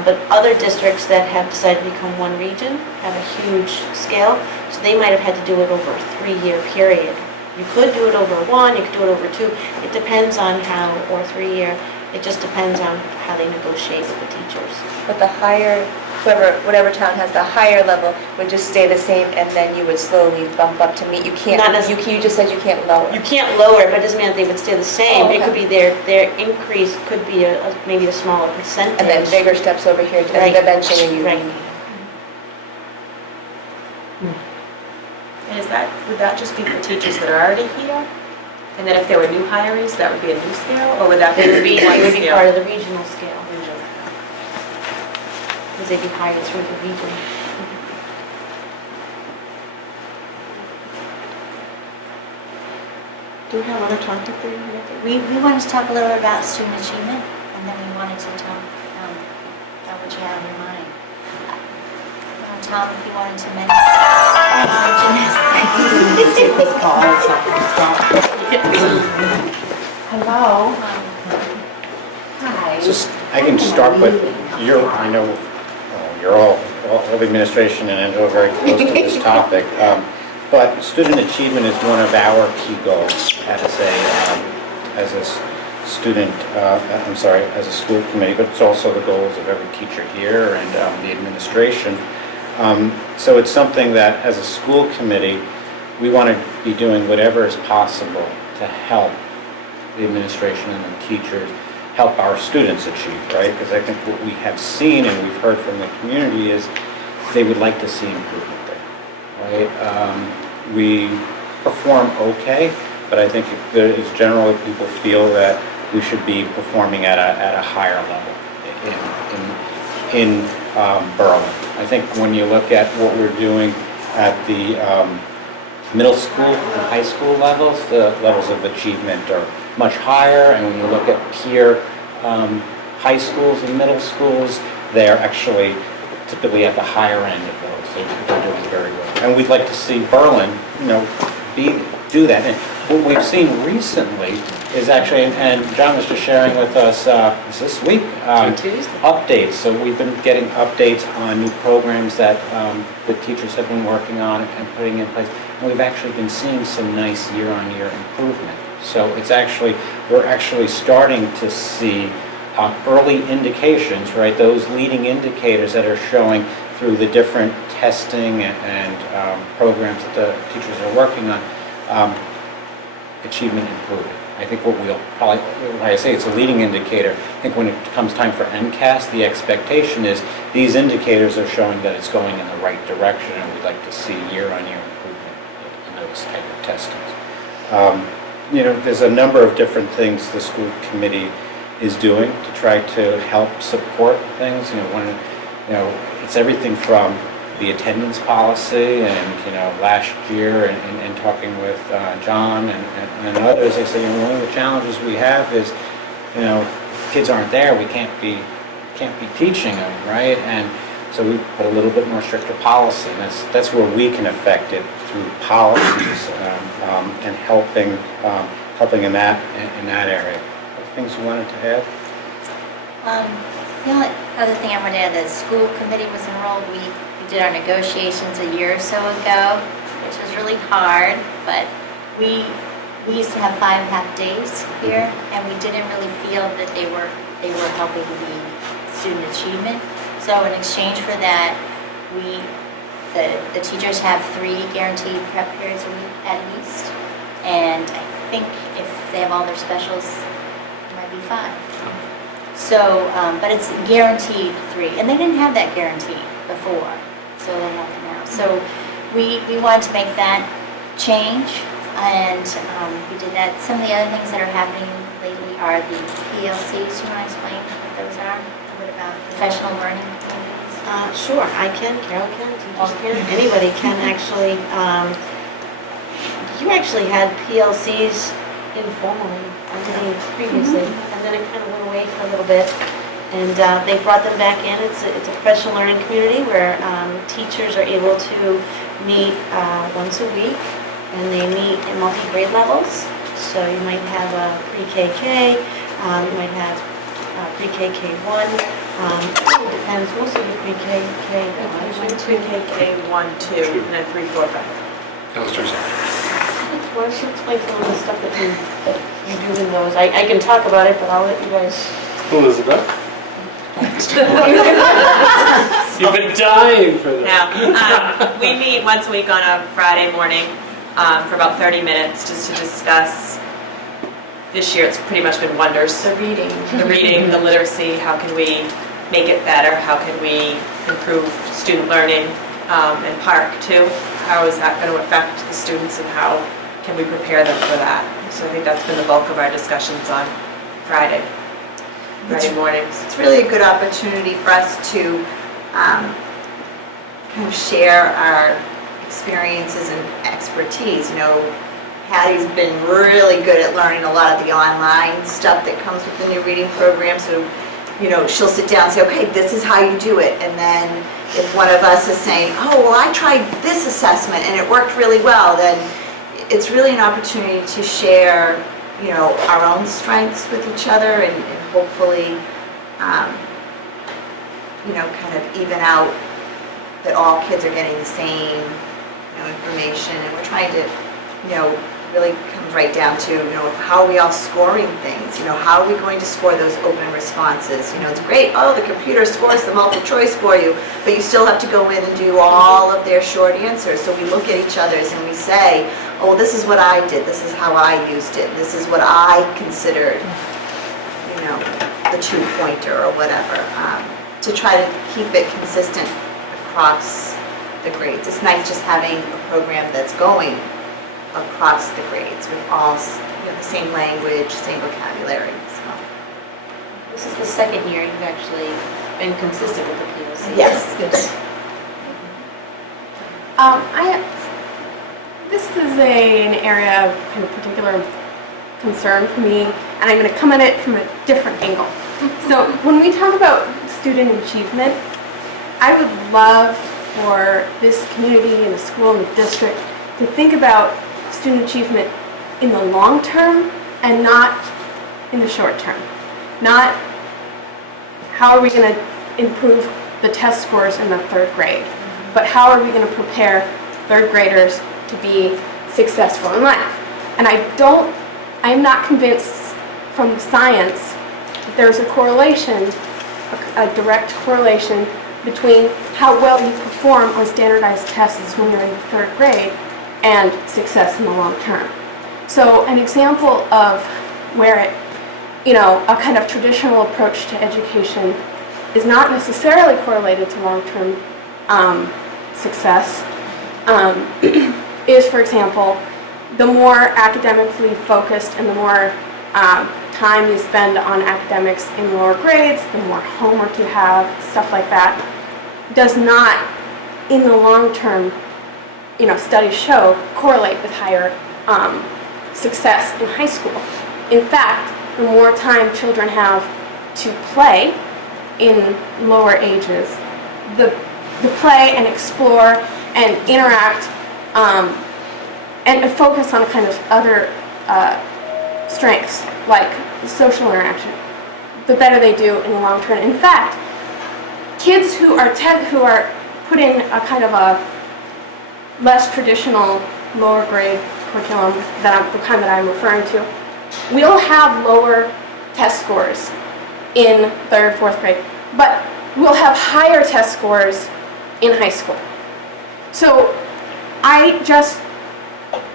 but other districts that have decided to become one region have a huge scale, so they might have had to do it over a 3-year period. You could do it over 1, you could do it over 2. It depends on how, or 3-year. It just depends on how they negotiate with the teachers. But the higher, whatever town has the higher level would just stay the same, and then you would slowly bump up to meet. You can't, Not necessarily. you just said you can't lower. You can't lower it, but it doesn't mean that they would stay the same. Oh, It could okay. be their increase could be maybe a smaller percentage. And then bigger steps over here, and Right. eventually you. Right. And would that just be for teachers that are already here? And then if there were new hirees, that would be a new scale, or would that be It would be scale? part of the regional scale. Because they'd be hired through the region. Do we have other topic there? We wanted to talk a little bit about student achievement, and then we wanted to talk about what you have in your mind. Tom, if you wanted to mention. Hello. Hi. Just, I can start with I know you're all the administration and Angela are very close to this topic, but student achievement is one of our key goals as a student, as a school committee, but it's also the goals of every teacher here and the administration. So it's something that as a school committee, we want to be doing whatever is possible to help the administration and the teachers help our students achieve, right? Because I think what we have seen and we've heard from the community is they would like to see improvement there, right? We perform okay, but I think there is generally people feel that we should be performing at a higher level in Berlin. I think when you look at what we're doing at the middle school and high school levels, the levels of achievement are much higher, and when you look at peer high schools and middle schools, they're actually typically at the higher end of those. They're doing very well. And we'd like to see Berlin, do that. And what we've seen recently is actually, and John was just sharing with us this week, updates. So we've been getting updates on new programs that the teachers have been working on and putting in place. And we've actually been seeing some nice year-on-year improvement. So we're actually starting to see early indications, right? Those leading indicators that are showing through the different testing and programs that the teachers are working on. achievement improving. I think what we'll probably, like I say, it's a leading indicator. I think when it comes time for MCAS, the expectation is these indicators are showing that it's going in the right direction, and we'd like to see year-on-year improvement in those type of testings. There's a number of different things the school committee is doing to try to help support things. It's everything from the attendance policy, and last year, and talking with John and others, they say one of the challenges we have is kids aren't there, we can't be teaching them, right? And so we put a little bit more stricter policy, and that's where we can affect it through policies and helping in that area. Things you wanted to add? The only other thing I wanted to add, the school committee was enrolled. We did our negotiations a year or so ago, which was really hard, but we used to have 5.5 days here, and we didn't really feel that they were helping the student achievement. So in exchange for that, the teachers have 3 guaranteed prep periods a week at least, and I think if they have all their specials, it might be 5. So, but it's guaranteed 3, and they didn't have that guarantee before, so they have it now. So we wanted to make that change, and we did that. Some of the other things that are happening lately are the PLCs. You want to explain what those are? What about professional learning communities? Sure, I can, Carol can, teachers can, anybody can actually. You actually had PLCs informally, I think, previously, and then it kind of went away for a little bit. And they brought them back in. It's a professional learning community where teachers are able to meet once a week, and they meet in multi-grade levels. So you might have a pre-KK, you might have pre-KK1. It depends, most of the pre-KK1. Pre-KK 1, 2, and then 3, 4, 5. Why don't you explain some of the stuff that you do in those? I can talk about it, but I'll let you guys. Elizabeth? You've been dying for this. Now, we meet once a week on a Friday morning for about 30 minutes just to discuss. This year it's pretty much been wonders. The reading, the literacy, how can we make it better? How can we improve student learning and PARC too? How is that going to affect the students, and how can we prepare them for that? So I think that's been the bulk of our discussions on Friday mornings. It's really a good opportunity for us to kind of share our experiences and expertise. Hattie's been really good at learning a lot of the online stuff that comes with the new reading program. So, she'll sit down and say, okay, this is how you do it. And then if one of us is saying, oh, well, I tried this assessment and it worked really well, then it's really an opportunity to share, our own strengths with each other, and hopefully, kind of even out that all kids are getting the same, information. And we're trying to, really comes right down to, how are we all scoring things? How are we going to score those open responses? It's great, oh, the computer scores the multiple choice for you, but you still have to go in and do all of their short answers. So we look at each other's and we say, oh, this is what I did, this is how I used it, this is what I considered, the 2-pointer or whatever, to try to keep it consistent across the grades. It's nice just having a program that's going across the grades with all the same language, same vocabulary. So. This is the second year you've actually been consistent with the POC. Yes. This is an area of kind of particular concern for me, and I'm going to come at it from a different angle. So when we talk about student achievement, I would love for this community and the school and the district to think about student achievement in the long term and not in the short term. Not how are we going to improve the test scores in the 3rd grade, but how are we going to prepare 3rd graders to be successful in life. And I'm not convinced from the science that there's a correlation, a direct correlation between how well you perform on standardized tests when you're in the 3rd grade and success in the long term. So an example of where it, a kind of traditional approach to education is not necessarily correlated to long-term success is, for example, the more academically focused and the more time you spend on academics in lower grades, the more homework you have, stuff like that, does not, in the long term, studies show, correlate with higher success in high school. In fact, the more time children have to play in lower ages, the play and explore and interact and focus on kind of other strengths like social interaction, the better they do in the long term. In fact, kids who are put in a kind of a less traditional lower grade curriculum, the kind that I'm referring to, will have lower test scores in 3rd, 4th grade, but will have higher test scores in high school. So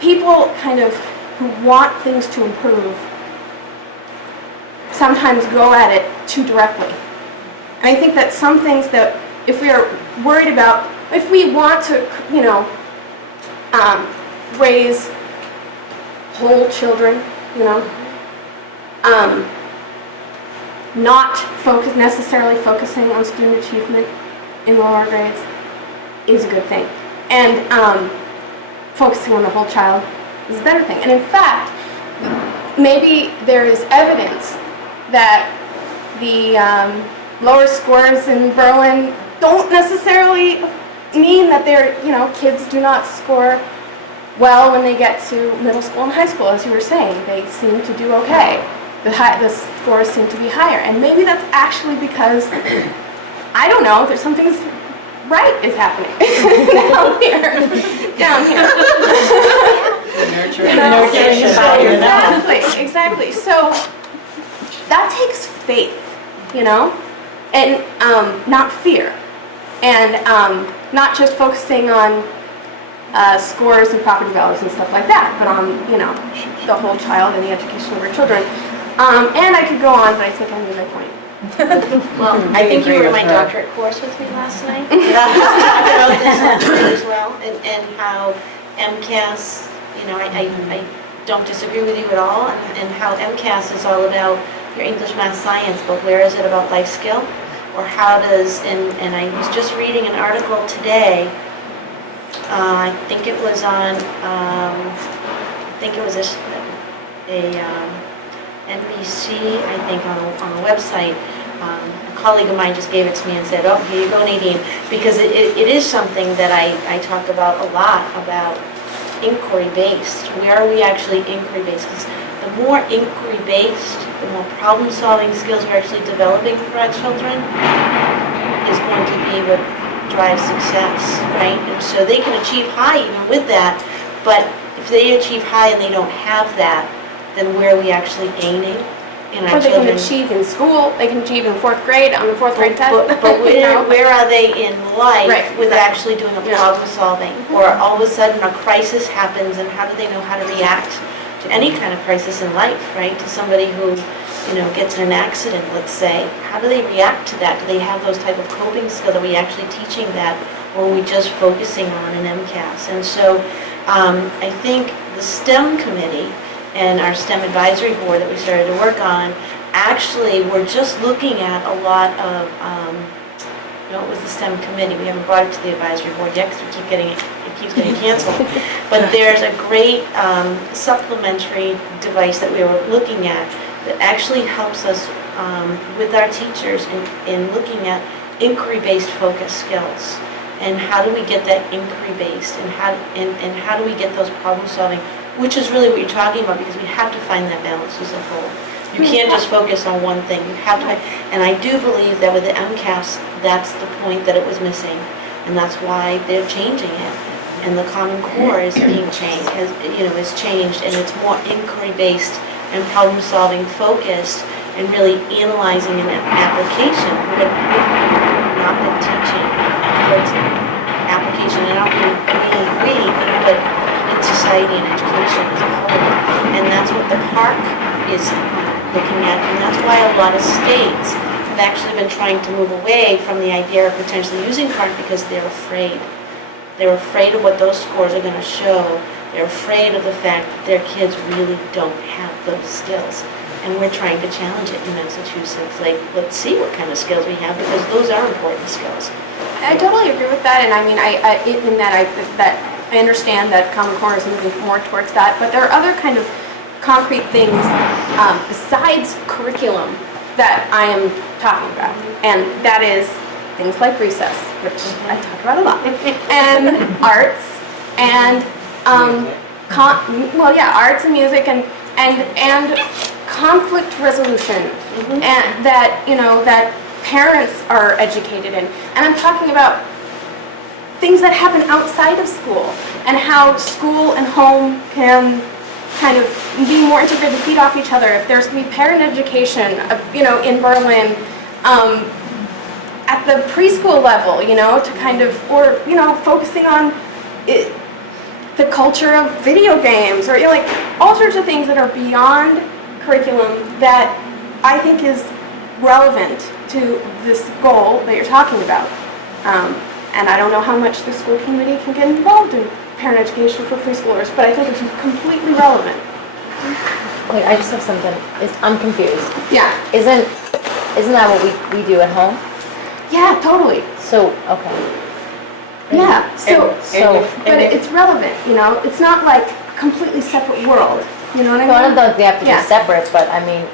people kind of who want things to improve sometimes go at it too directly. And I think that some things that if we are worried about, if we want to, raise whole children, not necessarily focusing on student achievement in lower grades is a good thing. And focusing on the whole child is a better thing. And in fact, maybe there is evidence that the lower scores in Berlin don't necessarily mean that kids do not score well when they get to middle school and high school. As you were saying, they seem to do okay. The scores seem to be higher. And maybe that's actually because, I don't know, there's something right is happening down here. Exactly. So that takes faith, and not fear, and not just focusing on scores and property values and stuff like that, but on the whole child and the education of our children. And I could go on, but I think I made my point. Well, I think you were in my doctorate course with me last night. And I was talking about this last night as well, and how MCAS, I don't disagree with you at all, and how MCAS is all about your English, math, science, but where is it about life skill? Or how does, and I was just reading an article today, I think it was on, NBC, I think, on a website. A colleague of mine just gave it to me and said, oh, here you go, Nadine, because it is something that I talk about a lot, about inquiry-based. Where are we actually inquiry-based? Because the more inquiry-based, the more problem-solving skills we're actually developing for our children is going to be what drives success, right? And so they can achieve high even with that, but if they achieve high and they don't have that, then where are we actually gaining in our children? Or they can achieve in school, they can achieve in 4th grade on the 4th grade test. But where are they in life with actually doing a problem solving? Or all of a sudden a crisis happens, and how do they know how to react to any kind of crisis in life, right? To somebody who, gets in an accident, let's say. How do they react to that? Do they have those type of coping skills? Are we actually teaching that? Or are we just focusing on an MCAS? And so I think the STEM committee and our STEM advisory board that we started to work on, actually we're just looking at a lot of, it was the STEM committee, we haven't brought it to the advisory board yet because we keep getting it keeps getting canceled. But there's a great supplementary device that we were looking at that actually helps us with our teachers in looking at inquiry-based focus skills. And how do we get that inquiry-based, and how do we get those problem-solving, which is really what you're talking about, because we have to find that balance as a whole. You can't just focus on one thing. You have to, and I do believe that with the MCAS, that's the point that it was missing, and that's why they're changing it. And the Common Core is being changed, is changed, and it's more inquiry-based and problem-solving focused, and really analyzing an application. What we've not been teaching towards application, and I don't mean we, but it's just society and education as a whole. And that's what the park is looking at, and that's why a lot of states have actually been trying to move away from the idea of potentially using park because they're afraid. They're afraid of what those scores are going to show. They're afraid of the fact that their kids really don't have those skills. And we're trying to challenge it in Massachusetts. Like, let's see what kind of skills we have, because those are important skills. I totally agree with that, and I mean, I understand that Common Core is moving more towards that, but there are other kind of concrete things besides curriculum that I am talking about, and that is things like recess, which I talk about a lot, and arts, and arts and music, and conflict resolution, and that that parents are educated in. And I'm talking about things that happen outside of school and how school and home can kind of be more integrated, feed off each other. If there's going to be parent education, in Berlin, at the preschool level, to kind of, or, focusing on the culture of video games, or, all sorts of things that are beyond curriculum that I think is relevant to this goal that you're talking about. And I don't know how much the school committee can get involved in parent education for preschoolers, but I think it's completely relevant. Wait, I just have something. I'm confused. Yeah. Isn't that what we do at home? Yeah, totally. So, okay. Yeah, but if- it's relevant, It's not like completely separate world. You know what I mean? No, I don't know if they have to Yeah. be separate, but I mean,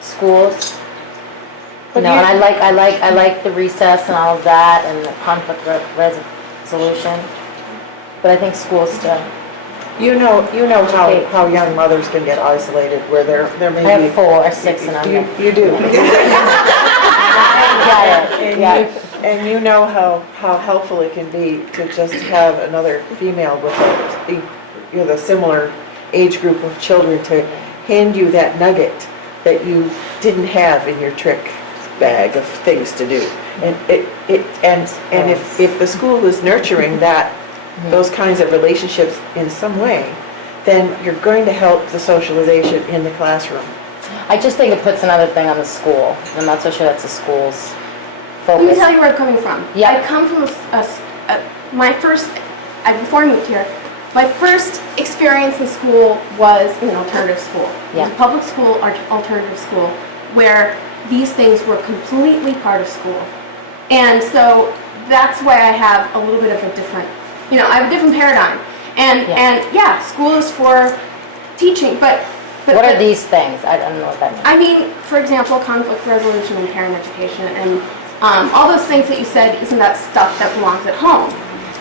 schools, and I like the recess and all of that and the conflict resolution, but I think schools still. You know how young mothers can get isolated, where there may be. I have 4 or 6 and I'm like, You do. yeah. And you know how helpful it can be to just have another female with the similar age group of children to hand you that nugget that you didn't have in your trick bag of things to do. And if the school is nurturing those kinds of relationships in some way, then you're going to help the socialization in the classroom. I just think it puts another thing on the school. I'm not so sure that's the school's Let me focus. tell you where I'm coming from. Yeah. I come from before I moved here, my first experience in school was in an alternative school. It was a public school, alternative school, where these things were completely part of school. And so that's why I have a little bit of a different, I have a different paradigm. And school is for teaching, but What are these things? I don't know what that means. I mean, for example, conflict resolution and parent education and all those things that you said, isn't that stuff that belongs at home?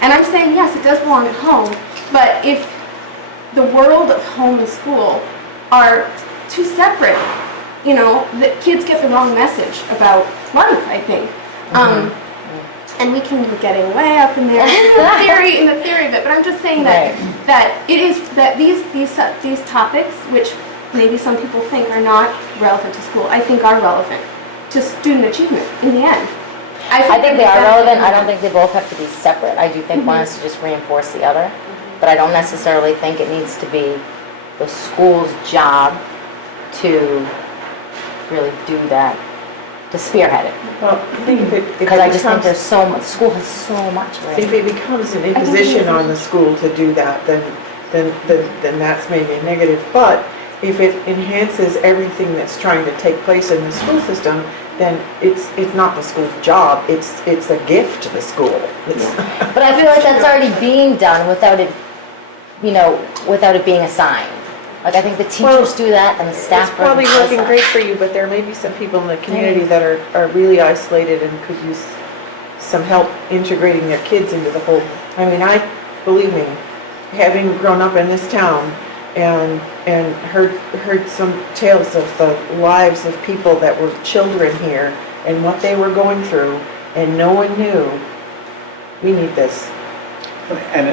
And I'm saying, yes, it does belong at home, but if the world of home and school are too separate, the kids get the wrong message about life, I think. And we can be getting way up in there in the theory of it, but I'm just saying that it is that these topics, which maybe some people think are not relevant to school, I think are relevant to student achievement in the end. I think they are relevant. I don't think they both have to be separate. I do think one has to just reinforce the other, but I don't necessarily think it needs to be the school's job to really do that, to spearhead it. Well, I think Because I just think there's so much, school has so much already. if it becomes an imposition on the school to do that, then that's maybe a negative. But if it enhances everything that's trying to take place in the school system, then it's not the school's job. It's a gift to the school. But I feel like that's already being done without it, without it being assigned. Like, I think the teachers do that and the staff. It's probably working great for you, but there may be some people in the community that are really isolated and could use some help integrating their kids into the whole. I mean, believe me, having grown up in this town and heard some tales of the lives of people that were children here and what they were going through, and no one knew, we need this. And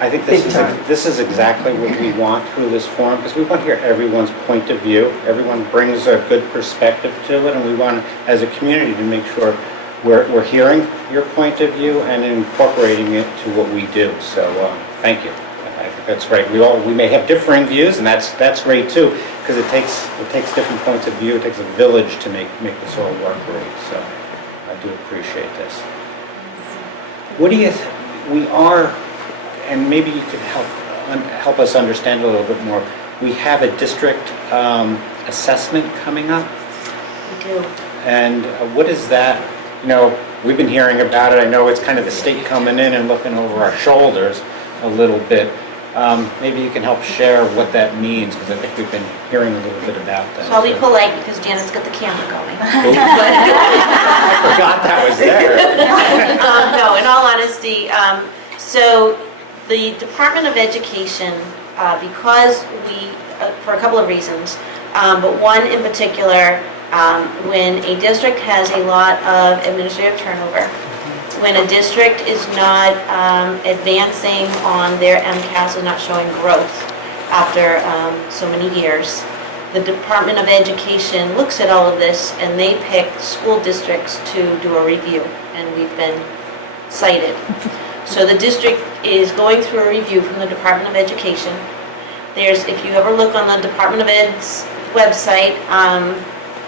I think big time. this is exactly what we want through this forum, because we want to hear everyone's point of view. Everyone brings a good perspective to it, and we want, as a community, to make sure we're hearing your point of view and incorporating it to what we do. So, thank you. I think That's great. We may have differing views, and that's great too, because it takes different points of view. It takes a village to make this all work great. So I do appreciate this. What do you? We are, and maybe you could help us understand a little bit more. We have a district assessment coming up. We do. And what is that? You know, we've been hearing about it. I know it's kind of the state coming in and looking over our shoulders a little bit. Maybe you can help share what that means, because I think we've been hearing a little bit about that. So I'll be polite because Janet's got the camera going. I forgot that was there. No, in all honesty, so the Department of Education, because for a couple of reasons, but one in particular, when a district has a lot of administrative turnover, when a district is not advancing on their MCAS and not showing growth after so many years, the Department of Education looks at all of this and they pick school districts to do a review, and we've been cited. So the district is going through a review from the Department of Education. If you ever look on the Department of Ed's website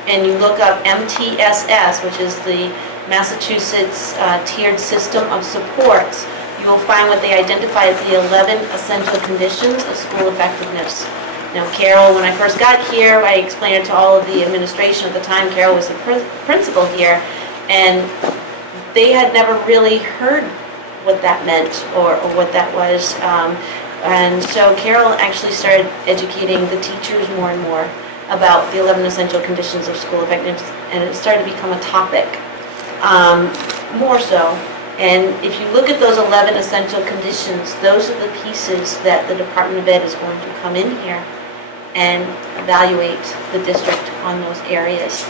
and you look up MTSS, which is the Massachusetts Tiered System of Supports, you will find what they identify as the 11 essential conditions of school effectiveness. Now, Carol, when I first got here, I explained it to all of the administration at the time. Carol was the principal here, and they had never really heard what that meant or what that was. And so Carol actually started educating the teachers more and more about the 11 essential conditions of school effectiveness, and it started to become a topic, more so. And if you look at those 11 essential conditions, those are the pieces that the Department of Ed is going to come in here and evaluate the district on those areas.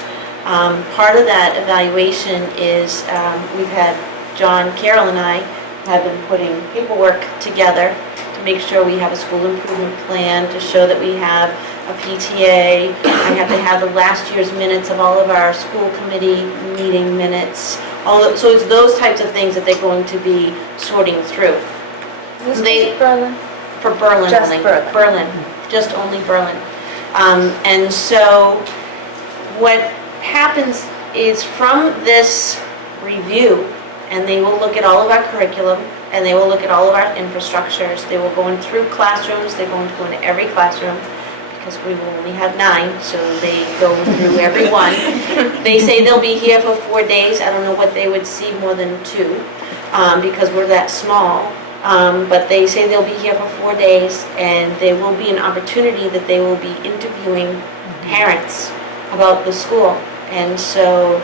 Part of that evaluation is we've had John, Carol, and I have been putting paperwork together to make sure we have a school improvement plan, to show that we have a PTA. I have to have the last year's minutes of all of our school committee meeting minutes. So it's those types of things that they're going to be sorting through. Berlin? For Berlin Just only. Berlin. Just only Berlin. And so what happens is from this review, and they will look at all of our curriculum, and they will look at all of our infrastructures. They will go in through classrooms. They're going to go into every classroom, because we will only have 9, so they go through every one. They say they'll be here for 4 days. I don't know what they would see more than 2, because we're that small. But they say they'll be here for 4 days, and there will be an opportunity that they will be interviewing parents about the school. And so,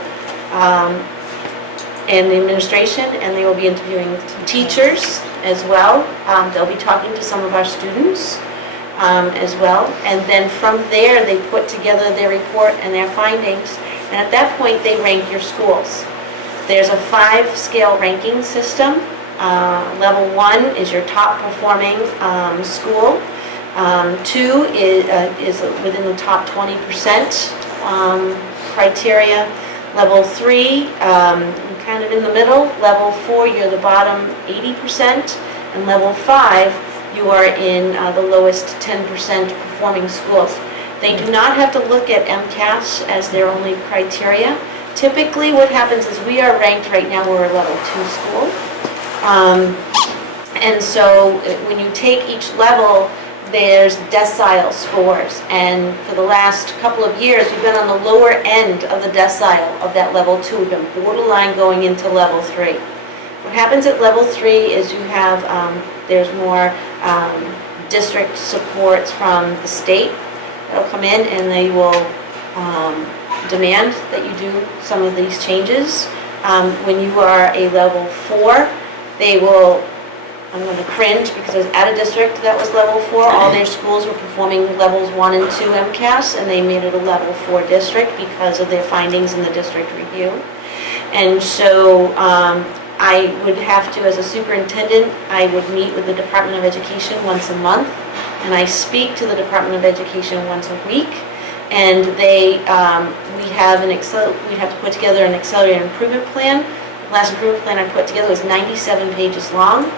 and the administration, and they will be interviewing teachers as well. They'll be talking to some of our students as well. And then from there, they put together their report and their findings. And at that point, they rank your schools. There's a 5-scale ranking system. Level 1 is your top performing school. 2 is within the top 20% criteria. Level 3, kind of in the middle. Level 4, you're the bottom 80%. And level 5, you are in the lowest 10% performing schools. They do not have to look at MCAS as their only criteria. Typically what happens is we are ranked right now, we're a level 2 school. And so when you take each level, there's decile scores. And for the last couple of years, we've been on the lower end of the decile of that level 2. We've been borderline going into level 3. What happens at level 3 is you have, there's more district supports from the state that'll come in, and they will demand that you do some of these changes. When you are a level 4, they will, I'm going to cringe because I was at a district that was level 4. All their schools were performing levels 1 and 2 MCAS, and they made it a level 4 district because of their findings in the district review. And so I would have to, as a superintendent, I would meet with the Department of Education once a month, and I speak to the Department of Education once a week. And they, we have to put together an accelerated improvement plan. The last improvement plan I put together was 97 pages long,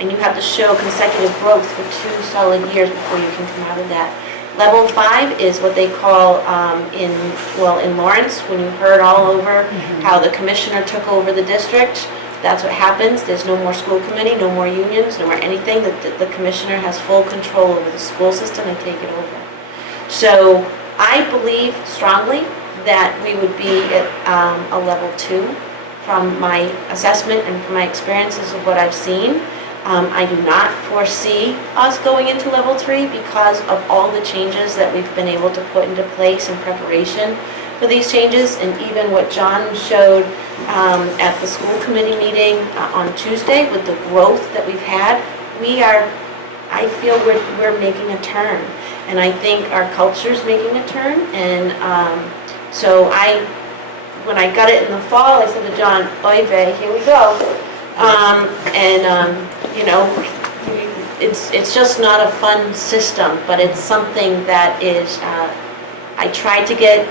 and you have to show consecutive growth for 2 solid years before you can come out of that. Level 5 is what they call in Lawrence, when you heard all over how the commissioner took over the district. That's what happens. There's no more school committee, no more unions, no more anything. The commissioner has full control over the school system and take it over. So I believe strongly that we would be at a level 2 from my assessment and from my experiences of what I've seen. I do not foresee us going into level 3 because of all the changes that we've been able to put into place in preparation for these changes, and even what John showed at the school committee meeting on Tuesday with the growth that we've had. I feel we're making a turn, and I think our culture's making a turn, and so when I got it in the fall, I said to John, oy vey, here we go. You know, it's just not a fun system, but it's something that is, I tried to get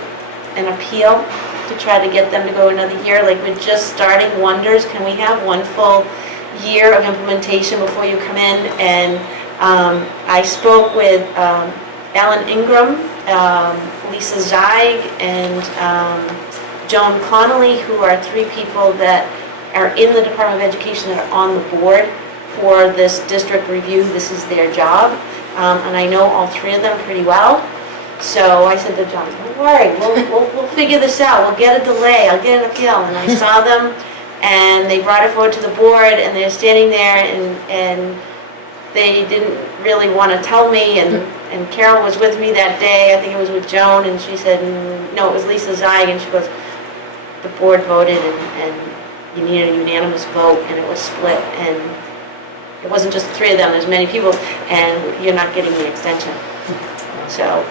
an appeal to try to get them to go another year. Like, we're just starting wonders. Can we have 1 full year of implementation before you come in? And I spoke with Alan Ingram, Lisa Zeig, and Joan Connolly, who are 3 people that are in the Department of Education that are on the board for this district review. This is their job, and I know all 3 of them pretty well. So I said to John, don't worry, we'll figure this out. We'll get a delay. I'll get an appeal. And I saw them, and they brought it forward to the board, and they're standing there, and they didn't really want to tell me. And Carol was with me that day. I think it was with Joan, and she said, no, it was Lisa Zeig, and she goes, the board voted, and you needed a unanimous vote, and it was split, and it wasn't just the 3 of them, there's many people, and you're not getting the extension. So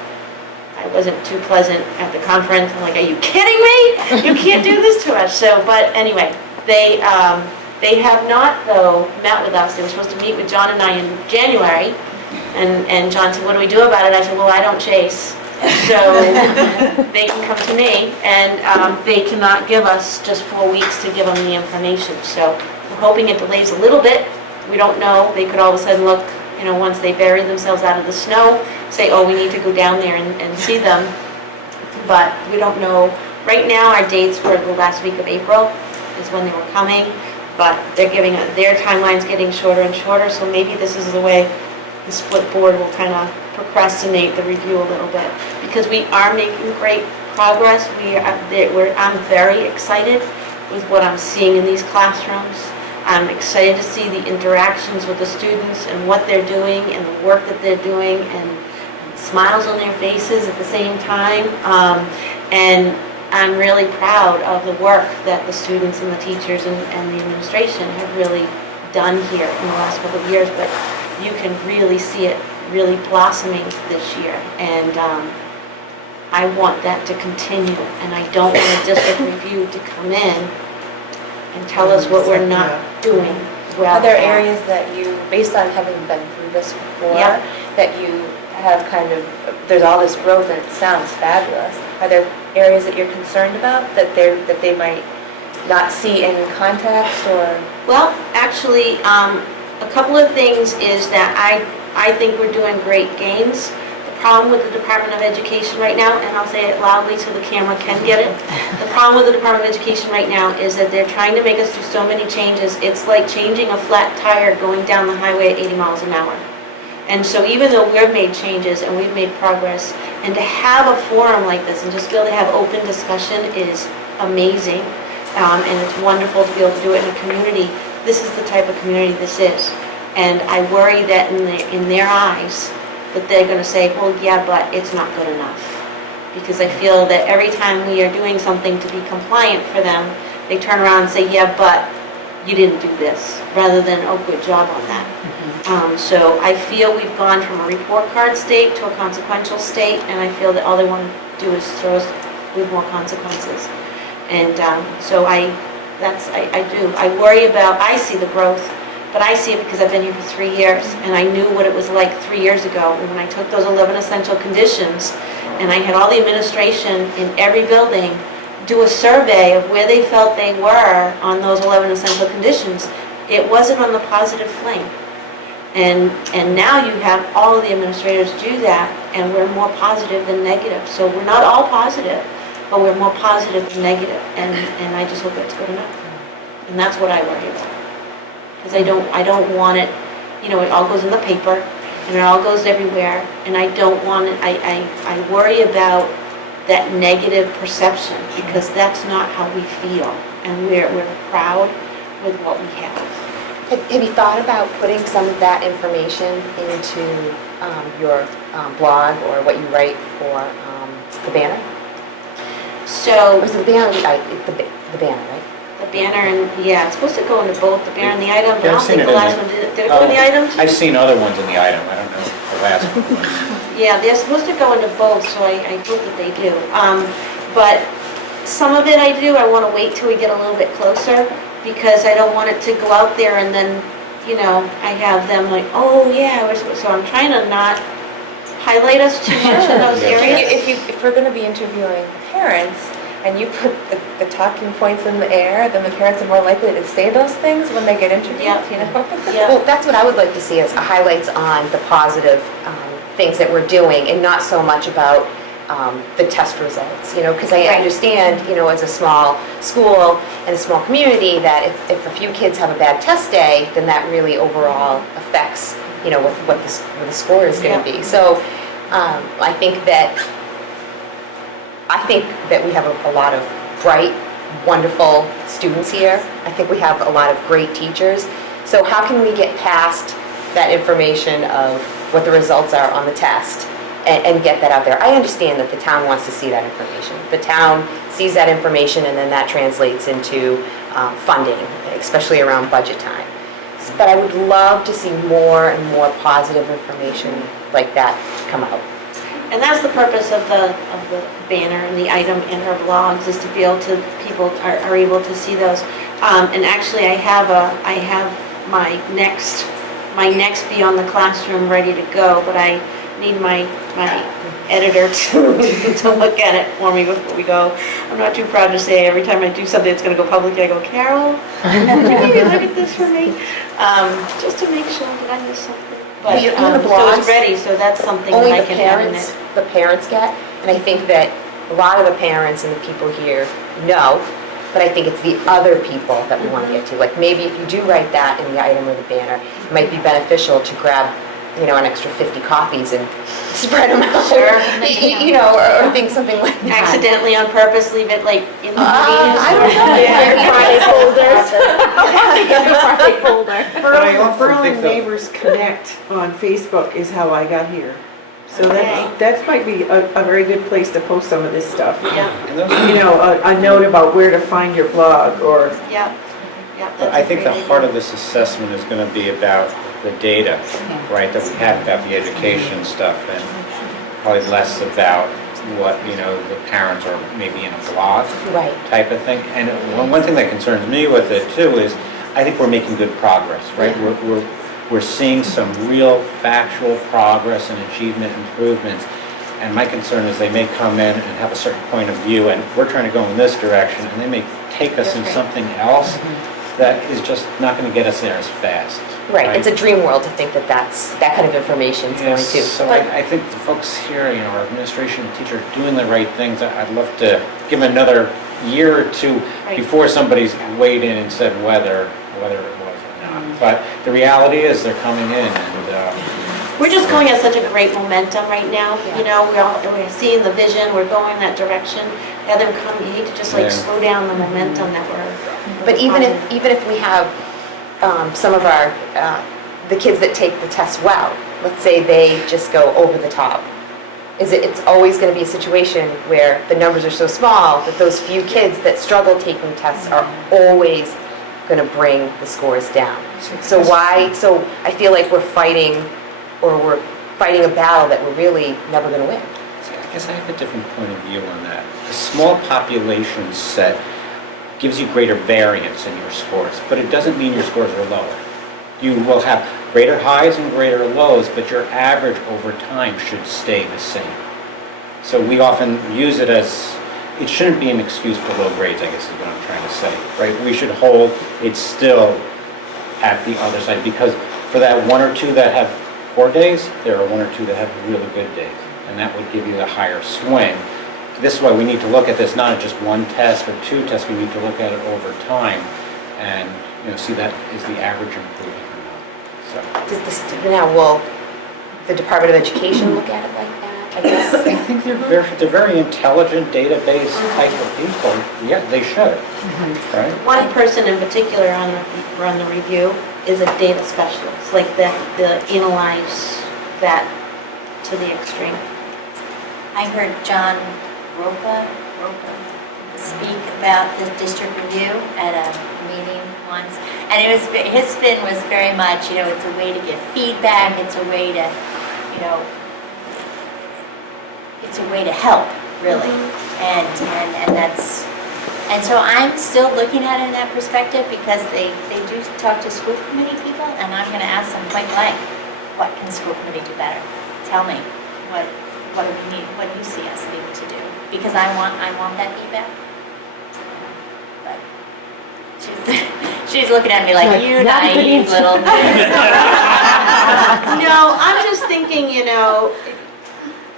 I wasn't too pleasant at the conference. I'm like, are you kidding me? You can't do this to us. So, but anyway, they have not, though, met with us. They were supposed to meet with John and I in January, and John said, what do we do about it? I said, well, I don't chase. So they can come to me, and they cannot give us just 4 weeks to give them the information. So we're hoping it delays a little bit. We don't know. They could all of a sudden look, you know, once they bury themselves out of the snow, say, oh, we need to go down there and see them. But we don't know. Right now, our dates were the last week of April is when they were coming, but they're giving, their timeline's getting shorter and shorter, so maybe this is the way the split board will kind of procrastinate the review a little bit, because we are making great progress. I'm very excited with what I'm seeing in these classrooms. I'm excited to see the interactions with the students and what they're doing and the work that they're doing, and smiles on their faces at the same time. And I'm really proud of the work that the students and the teachers and the administration have really done here in the last couple of years, but you can really see it really blossoming this year. And I want that to continue, and I don't want a district review to come in and tell us what we're not doing well. Are there areas that you, based on having been through this before, that you have kind of, there's all this growth and it sounds fabulous. Are there areas that you're concerned about that they might not see in context, or? Well, actually, a couple of things is that I think we're doing great gains. The problem with the Department of Education right now, and I'll say it loudly so the camera can get it, the problem with the Department of Education right now is that they're trying to make us do so many changes. It's like changing a flat tire going down the highway at 80 miles an hour. And so even though we've made changes and we've made progress, and to have a forum like this and just be able to have open discussion is amazing. And it's wonderful to be able to do it in a community. This is the type of community this is. And I worry that in their eyes, that they're going to say, well, yeah, but it's not good enough. Because I feel that every time we are doing something to be compliant for them, they turn around and say, yeah, but you didn't do this, rather than, oh, good job on that. So I feel we've gone from a report card state to a consequential state, and I feel that all they want to do is throw us with more consequences. And so I worry about, I see the growth, but I see it because I've been here for 3 years, and I knew what it was like 3 years ago when I took those 11 essential conditions, and I had all the administration in every building do a survey of where they felt they were on those 11 essential conditions. It wasn't on the positive fling. And now you have all of the administrators do that, and we're more positive than negative. So we're not all positive, but we're more positive than negative, and I just hope it's good enough. And that's what I worry about. Because I don't want it, you know, it all goes in the paper, and it all goes everywhere, and I don't want it, I worry about that negative perception, because that's not how we feel, and we're proud with what we have. Have you thought about putting some of that information into your blog or what you write for the banner? So, Or is it the banner, the banner, right? the banner and, yeah, it's supposed to go into both the banner and the item, but I Yeah, I've don't seen think it the in last the- one did. Did it go in the item? I've seen other ones in the item, I don't know the last one. Yeah, they're supposed to go into both, so I hope that they do. But some of it I do, I want to wait till we get a little bit closer, because I don't want it to go out there and then, you know, I have them like, oh, yeah, so I'm trying to not highlight us too much in those Yeah. areas. If we're gonna be interviewing parents, and you put the talking points in the air, then the parents are more likely to say those things when they get interviewed, Yeah. you know? Yeah. Well, that's what I would like to see, is highlights on the positive things that we're doing, and not so much about the test results, you know, because I Right. understand, you know, as a small school and a small community, that if a few kids have a bad test day, then that really overall affects, you know, what the score is going to Yeah. be. So I think that we have a lot of bright, wonderful students here. I think we have a lot of great teachers. So how can we get past that information of what the results are on the test and get that out there? I understand that the town wants to see that information. The town sees that information, and then that translates into funding, especially around budget time. But I would love to see more and more positive information like that come out. And that's the purpose of the banner and the item in her blogs, is to be able to, people are able to see those. And actually, I have my next Beyond the Classroom ready to go, but I need my editor to look at it for me before we go. I'm not too proud to say every time I do something that's going to go public, I go, Carol, maybe look at this for me, just to make sure that I miss something. But In the so blogs, it's ready, so that's something that Only I the can add in parents, it. the parents get, and I think that a lot of the parents and the people here know, but I think it's the other people that we want to get to. Like, maybe if you do write that in the item or the banner, it might be beneficial to grab, you know, an extra 50 copies and spread them out. Sure. You know, or think something like that. Accidentally, on purpose, leave it like in the I don't know. Friday folder. I also Berlin think that- Neighbors Connect on Facebook is how I got here. So Okay. that might be a very good place to post some of this stuff. Yeah, And those You know, a note about where to find your blog, or yeah, yeah. that's I a think the great heart idea. of this assessment is going to be about the data, right, that we have about the education stuff, and probably less about what, you know, the parents are maybe in a blog Right. type of thing. And one thing that concerns me with it too is, I think we're making good progress, right? We're seeing some real factual progress and achievement improvements. And my concern is they may come in and have a certain point of view, and we're trying to go in this direction, and they may take us in something else that is just not going to get us there as fast. Right, it's a dream world to think that that kind of information is going Yes, to. so I think the folks here, you know, our administration and teacher are doing the right things. I'd love to give them another year or two Right. before somebody's weighed in and said whether it was or not. But the reality is they're coming in, and We're just going at such a great momentum right now, you know, we're seeing the vision, we're going that direction. Have them come, you hate to just like Yeah. slow down the momentum that we're. But even if we have some of our, the kids that take the tests well, let's say they just go over the top, it's always going to be a situation where the numbers are so small that those few kids that struggle taking tests are always going to bring the scores down. So I feel like we're fighting a battle that we're really never going to win. see, I guess I have a different point of view on that. A small population set gives you greater variance in your scores, but it doesn't mean your scores are lower. You will have greater highs and greater lows, but your average over time should stay the same. So we often use it as, it shouldn't be an excuse for low grades, I guess is what I'm trying to say, right? We should hold it still at the other side, because For that one or two that have poor days, there are one or two that have really good days, and that would give you a higher swing. This is why we need to look at this, not at just one test or two tests, we need to look at it over time and, see that is the average improvement or not. So. Now, will the Department of Education look at it like that? I guess. I think they're very intelligent database type of people. Yeah, they should, right? One person in particular on the review is a data specialist, like the analyze that to the extreme. I heard John Ropa speak about the district review at a meeting once, and his spin was very much, it's a way to give feedback, it's a way to, it's a way to help, really, and so I'm still looking at it in that perspective because they do talk to school committee people, and I'm going to ask them point blank, what can school committee do better? Tell me, what do we need? What do you see us needing to do? Because I want that feedback. But she's looking at me like you naive little. No, I'm just thinking,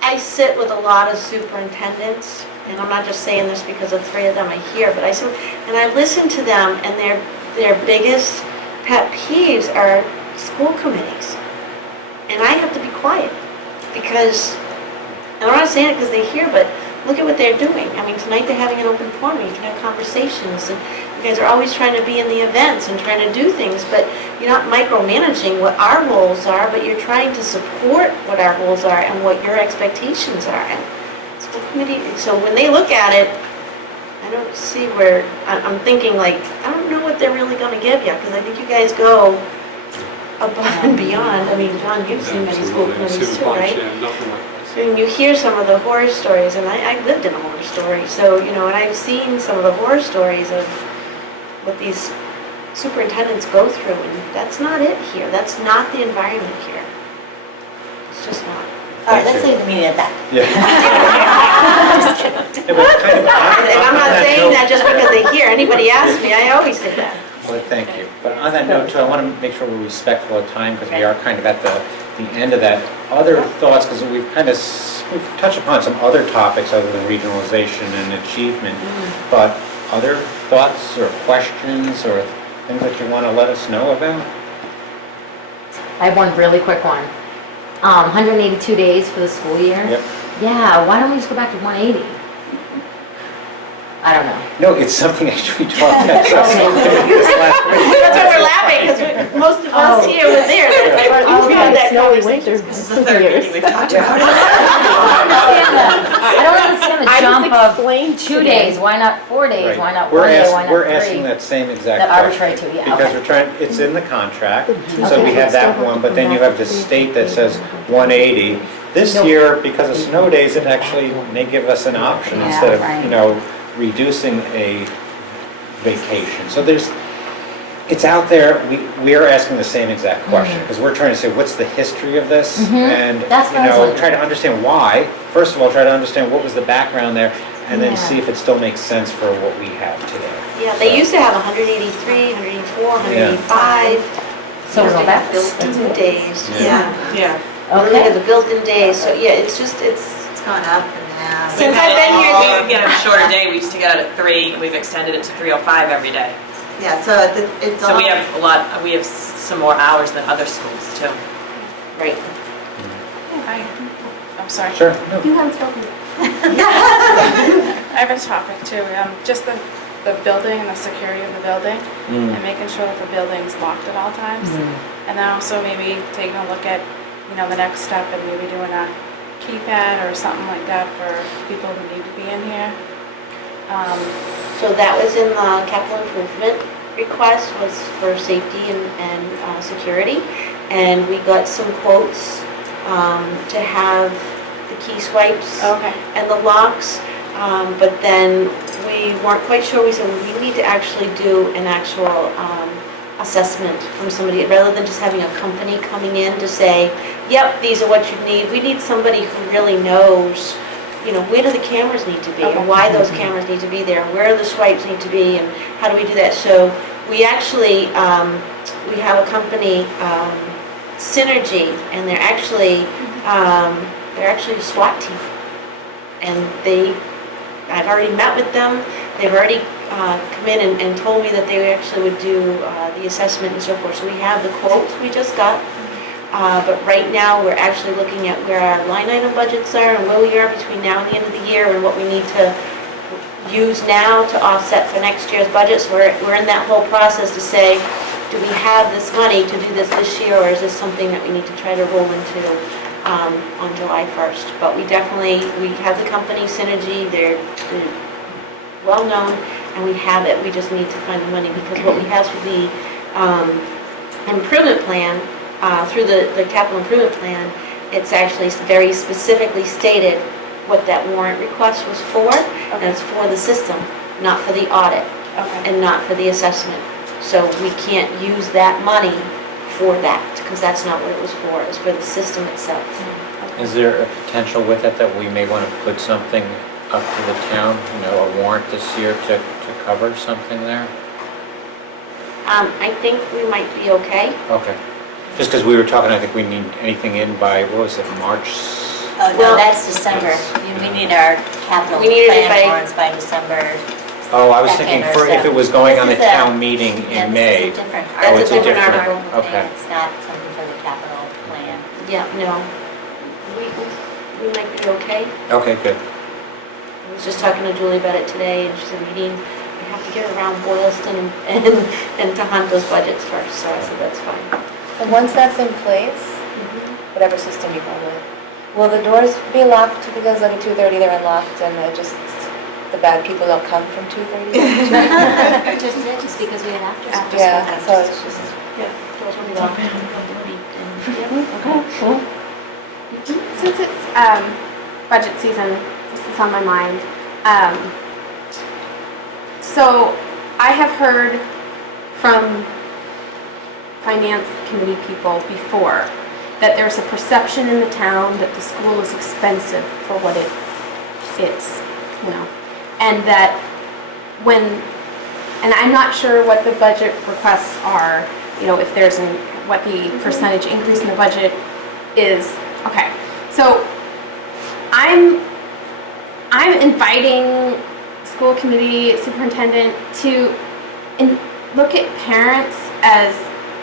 I sit with a lot of superintendents, and I'm not just saying this because of 3 of them I hear, but I listen to them, and their biggest pet peeves are school committees. And I have to be quiet because, and I'm not saying it because they hear, but look at what they're doing. I mean, tonight they're having an open forum, you can have conversations, and you guys are always trying to be in the events and trying to do things, but you're not micromanaging what our roles are, but you're trying to support what our roles are and what your expectations are. And school committee, so when they look at it, I don't see where, I'm thinking like, I don't know what they're really going to give you, because I think you guys go above and beyond. I mean, John, you've seen many school committees too, right? And you hear some of the horror stories, and I lived in a horror story, so, and I've seen some of the horror stories of what these superintendents go through, and that's not it here. That's not the environment here. It's just not. All right, let's leave the meeting at that. Yeah. Just kidding. And I'm not saying that just because they hear. Anybody asks me, I always say that. Well, thank you. But on that note, too, I want to make sure we're respectful of time because we are kind of at the end of that. Other thoughts, because we've touched upon some other topics other than regionalization and achievement, but other thoughts or questions or things that you want to let us know about? I have one really quick one. 182 days for the school year? Yep. Yeah, why don't we just go back to 180? I don't know. No, it's something actually we talked about this last week. That's why we're laughing, because most of us here were there. Or at least have that snowy winter. This is the third meeting we've talked about. I don't understand the I jump just of explained 2 days, why not 4 days, Right. why not 1 day, why not 3? We're asking that same exact That question. arbitrary too, yeah, Because okay. we're trying, it's in the contract, Okay. so we have that one, but then you have the state that says 180. This year, because of snow days, it actually may give us an option Yeah, instead of, right. reducing a vacation. So it's out there, we are asking the same exact question, because we're trying to say, what's the history of this? And, That's what I was wondering. try to understand why. First of all, try to understand what was the background there, and then Yeah. see if it still makes sense for what we have today. Yeah, they used to have 183, 184, 185. So we'll go back to Built-in days, Yeah. yeah. Look at Okay. the built-in days, so yeah, it's gone up and down. Since I've been here, We get a shorter day, we used to get out at 3, we've extended it to 3:05 every day. Yeah, so it's So all. we have some more hours than other schools too. right. I'm sorry. Sure. No. You haven't spoken. I have a topic too, just the building and the security of the building, and making sure that the building's locked at all times. And then also maybe taking a look at, the next step and maybe doing a keypad or something like that for people who need to be in here. So that was in the capital improvement request, was for safety and security. And we got some quotes to have the key swipes Okay. and the locks. But then we weren't quite sure, we said we need to actually do an actual assessment from somebody, rather than just having a company coming in to say, yep, these are what you need. We need somebody who really knows, where do the cameras need to be, and why those cameras need to be there, where the swipes need to be, and how do we do that. So we actually, we have a company Synergy, and they're actually a SWAT team. And I've already met with them, they've already come in and told me that they actually would do the assessment and so forth. So we have the quotes we just got, but right now we're actually looking at where our line item budgets are and where we are between now and the end of the year and what we need to use now to offset for next year's budget. So we're in that whole process to say, do we have this money to do this year, or is this something that we need to try to roll into on July 1st? But we have the company Synergy, they're well-known, and we have it, we just need to find the money, because what we have through the improvement plan, through the capital improvement plan, it's actually very specifically stated what that warrant request was for, and it's for the system, not for the audit, and not for the assessment. So we can't use that money for that, because that's not what it was for, it's for the system itself. Is there a potential with it that we may want to put something up to the town, a warrant this year to cover something there? I think we might be okay. Okay. Just because we were talking, I think we need anything in by, what was it, March? Oh, no, that's December. We need our capital We needed it plan by- warrants by December. Oh, I was thinking Second or if it was going on the This is a- town meeting Yeah, in this May. is a different Oh, That's it's a different article. Okay. It's not something for the capital plan. Yeah, no. We might be okay. Okay, good. I was just talking to Julie about it today, and she said, we have to get around Boylston and Tohonto's budgets first, so I said, that's fine. And once that's in place, whatever system you call it, will the doors be locked because like at 2:30 they're unlocked and the bad people don't come from 2:30? Just because we have after school. Yeah, so it's just, Doors will be locked. Okay. Since it's budget season, this is on my mind. So I have heard from finance committee people before that there's a perception in the town that the school is expensive for what it is, and that and I'm not sure what the budget requests are, if there's what the percentage increase in the budget is. Okay, so I'm inviting school committee superintendent to look at parents as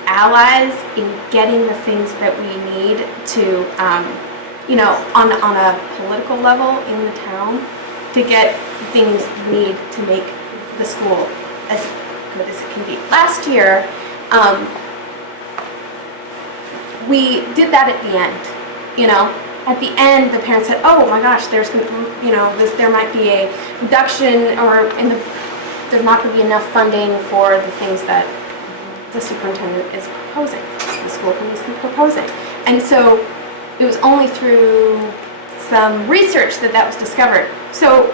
allies in getting the things that we need to, on a political level in the town, to get things we need to make the school as good as it can be. Last year, we did that at the end. At the end, the parents said, "Oh my gosh, there's there might be a reduction, or there's not going to be enough funding for the things that the superintendent is proposing, the school committee is proposing." And so it was only through some research that was discovered. So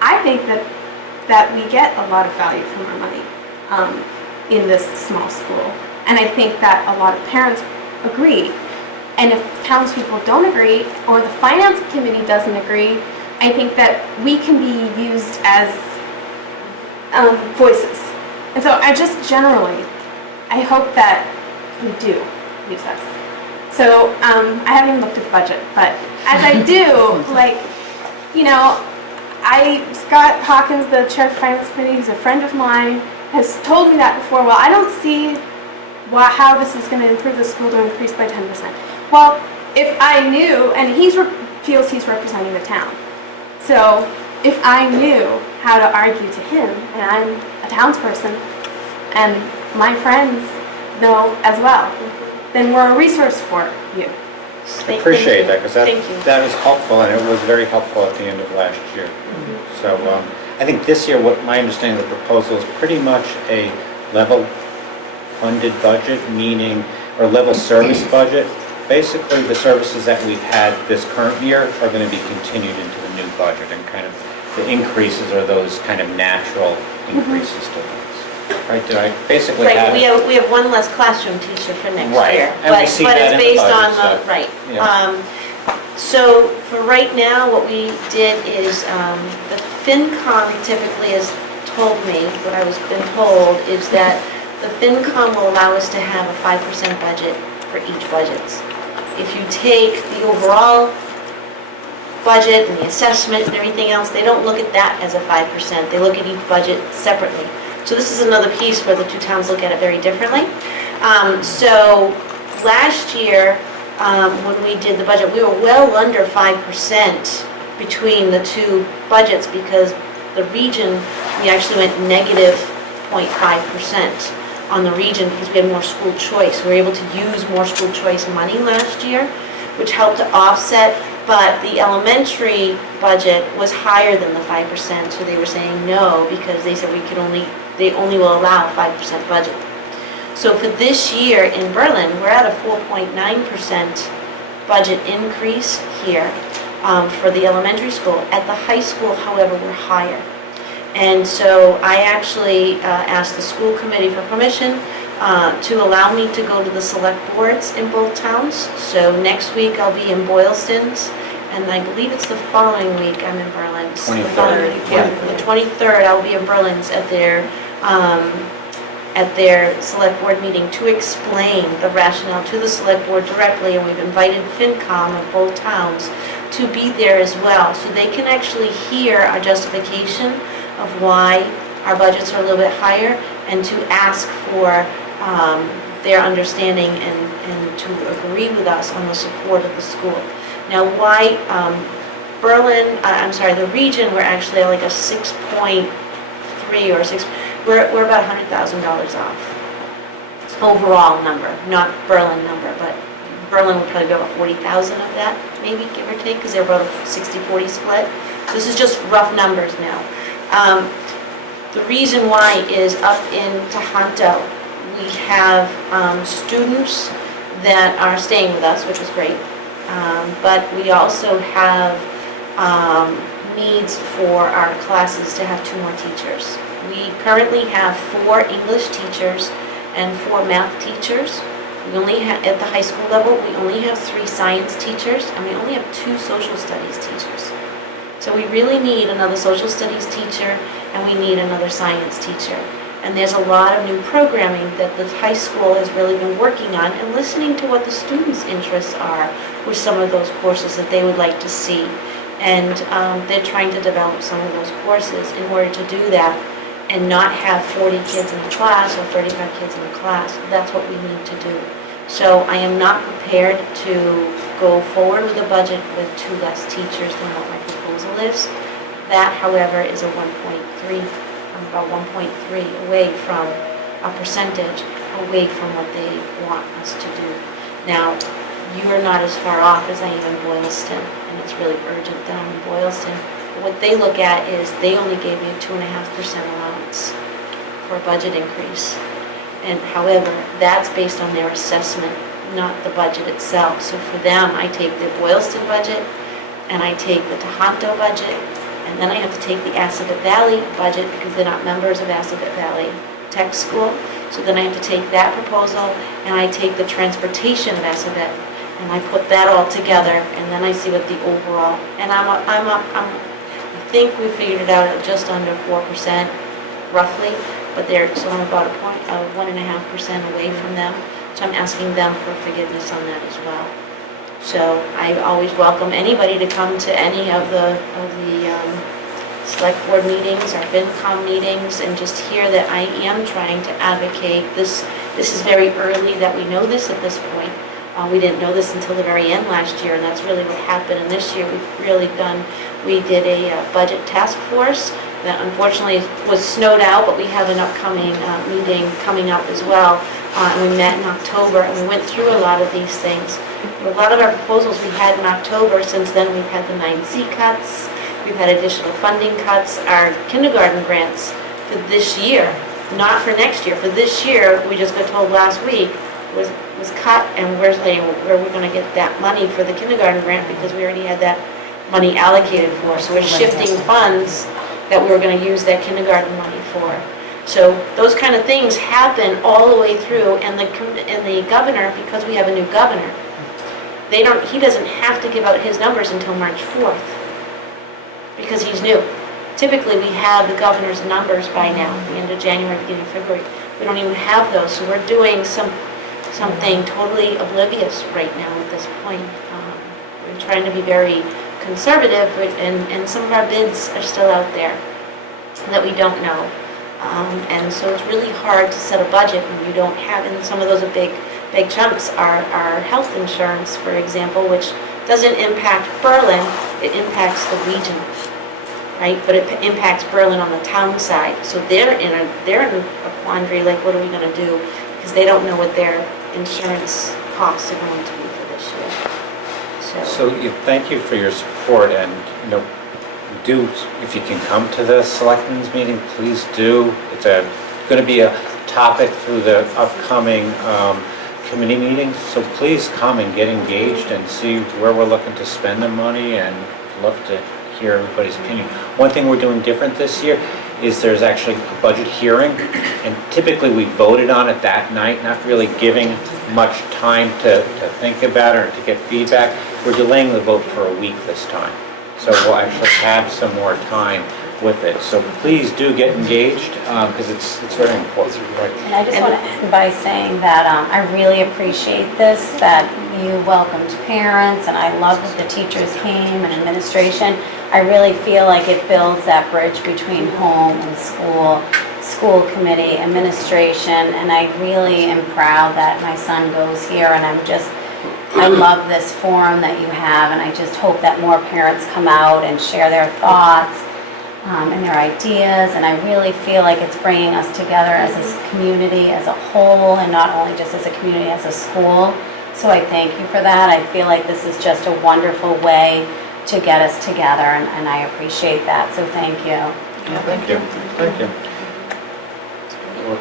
I think that we get a lot of value from our money in this small school, and I think that a lot of parents agree. And if townspeople don't agree, or the finance committee doesn't agree, I think that we can be used as voices. And so I hope that we do use us. So I haven't even looked at the budget, but as I do, Scott Hawkins, the chair of the finance committee, who's a friend of mine, has told me that before. Well, I don't see how this is going to improve the school to increase by 10%. Well, if I knew, and he feels he's representing the town, so if I knew how to argue to him, and I'm a townsperson, and my friends know as well, then we're a resource for you. I appreciate that, because Thank you. that is helpful, and it was very helpful at the end of last year. So I think this year, what my understanding of the proposal is pretty much a level funded budget, or level service budget. Basically, the services that we've had this current year are going to be continued into the new budget, and kind of the increases are those kind of natural increases to those. Right? Did I basically have Right, we have one less classroom teacher for next Right, year. and we see But that it's in the based budget on stuff. right. Yeah. So for right now, what we did is, the FinCom typically has told me, what I was been told, is that The FinCom will allow us to have a 5% budget for each budgets. If you take the overall budget and the assessment and everything else, they don't look at that as a 5%. They look at each budget separately. So this is another piece where the two towns look at it very differently. So last year, when we did the budget, we were well under 5% between the two budgets because the region, we actually went negative 0.5% on the region because we had more school choice. We were able to use more school choice money last year, which helped to offset, but the elementary budget was higher than the 5%, so they were saying no because they said they only will allow 5% budget. So for this year in Berlin, we're at a 4.9% budget increase here for the elementary school. At the high school, however, we're higher. And so I actually asked the school committee for permission to allow me to go to the select boards in both towns. So next week I'll be in Boylston's, and I believe it's the following week I'm in Berlin's. 23rd. Yeah, the 23rd I'll be in Berlin's at their select board meeting to explain the rationale to the select board directly, and we've invited FinCom of both towns to be there as well, so they can actually hear our justification of why our budgets are a little bit higher and to ask for their understanding and to agree with us on the support of the school. Now why the region, we're actually like a 6.3 or 6, we're about $100,000 off. Overall number, not Berlin number, but Berlin would probably be about 40,000 of that, maybe, give or take, because they're about a 60-40 split. So this is just rough numbers now. The reason why is up in Tohoto, we have students that are staying with us, which is great, but we also have needs for our classes to have 2 more teachers. We currently have 4 English teachers and 4 math teachers. We only have, at the high school level, we only have 3 science teachers, and we only have 2 social studies teachers. So we really need another social studies teacher, and we need another science teacher. And there's a lot of new programming that the high school has really been working on and listening to what the students' interests are with some of those courses that they would like to see. And they're trying to develop some of those courses in order to do that and not have 40 kids in the class or 35 kids in the class. That's what we need to do. So I am not prepared to go forward with a budget with 2 less teachers than what my proposal is. That, however, is a 1.3, I'm about 1.3 away from a percentage, away from what they want us to do. Now, you are not as far off as I am in Boylston, and it's really urgent that I'm in Boylston. But what they look at is they only gave me a 2.5% allowance for a budget increase. And however, that's based on their assessment, not the budget itself. So for them, I take the Boylston budget, and I take the Tohoto budget, and then I have to take the Assabet Valley budget because they're not members of Assabet Valley Tech School. So then I have to take that proposal, and I take the transportation of Assabet, and I put that all together, and then I see what the overall, and I think we figured it out at just under 4%, roughly. But so I'm about 1.5% away from them. So I'm asking them for forgiveness on that as well. So I always welcome anybody to come to any of the select board meetings or FinCom meetings and just hear that I am trying to advocate this. This is very early that we know this at this point. We didn't know this until the very end last year, and that's really what happened. And this year we did a budget task force that unfortunately was snowed out, but we have an upcoming meeting coming up as well. And we met in October, and we went through a lot of these things. A lot of our proposals we had in October. Since then, we've had the 9C cuts, we've had additional funding cuts. Our kindergarten grants for this year, not for next year, for this year, we just got told last week, was cut, and we're saying where we're going to get that money for the kindergarten grant because we already had that money allocated for. So we're shifting funds that we were going to use that kindergarten money for. So those kind of things happen all the way through, and the governor, because we have a new governor, he doesn't have to give out his numbers until March 4th because he's new. Typically, we have the governor's numbers by now, the end of January, beginning of February. We don't even have those, so we're doing something totally oblivious right now at this point. We're trying to be very conservative, and some of our bids are still out there that we don't know. And so it's really hard to set a budget when you don't have, and some of those are big chunks are health insurance, for example, which doesn't impact Berlin, it impacts the region, right? But it impacts Berlin on the town side. So they're in a quandary, like what are we gonna do? Because they don't know what their insurance costs are going to be for this year. So thank you for your support, and, if you can come to the selectmen's meeting, please do. It's going to be a topic through the upcoming committee meetings, so please come and get engaged and see where we're looking to spend the money, and love to hear everybody's opinion. One thing we're doing different this year is there's actually a budget hearing, and typically we voted on it that night, not really giving much time to think about it or to get feedback. We're delaying the vote for a week this time, so we'll actually have some more time with it. So please do get engaged, because it's very important. Right? And I just want to end by saying that I really appreciate this, that you welcomed parents, and I love that the teachers came and administration. I really feel like it builds that bridge between home and school committee, administration, and I really am proud that my son goes here, and I love this forum that you have, and I just hope that more parents come out and share their thoughts and their ideas, and I really feel like it's bringing us together as a community as a whole, and not only just as a community, as a school. So I thank you for that. I feel like this is just a wonderful way to get us together, and I appreciate that, so thank you. Thank you. Thank you. We're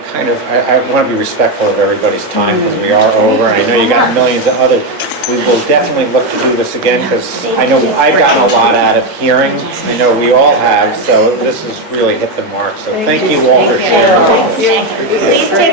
I want to be respectful of everybody's time, because we are over, and I know you got millions of others. We will definitely look to do this again, because I know I've gotten a lot out of hearing. I know we all have, so this has really hit the mark. So thank you all for sharing. Please take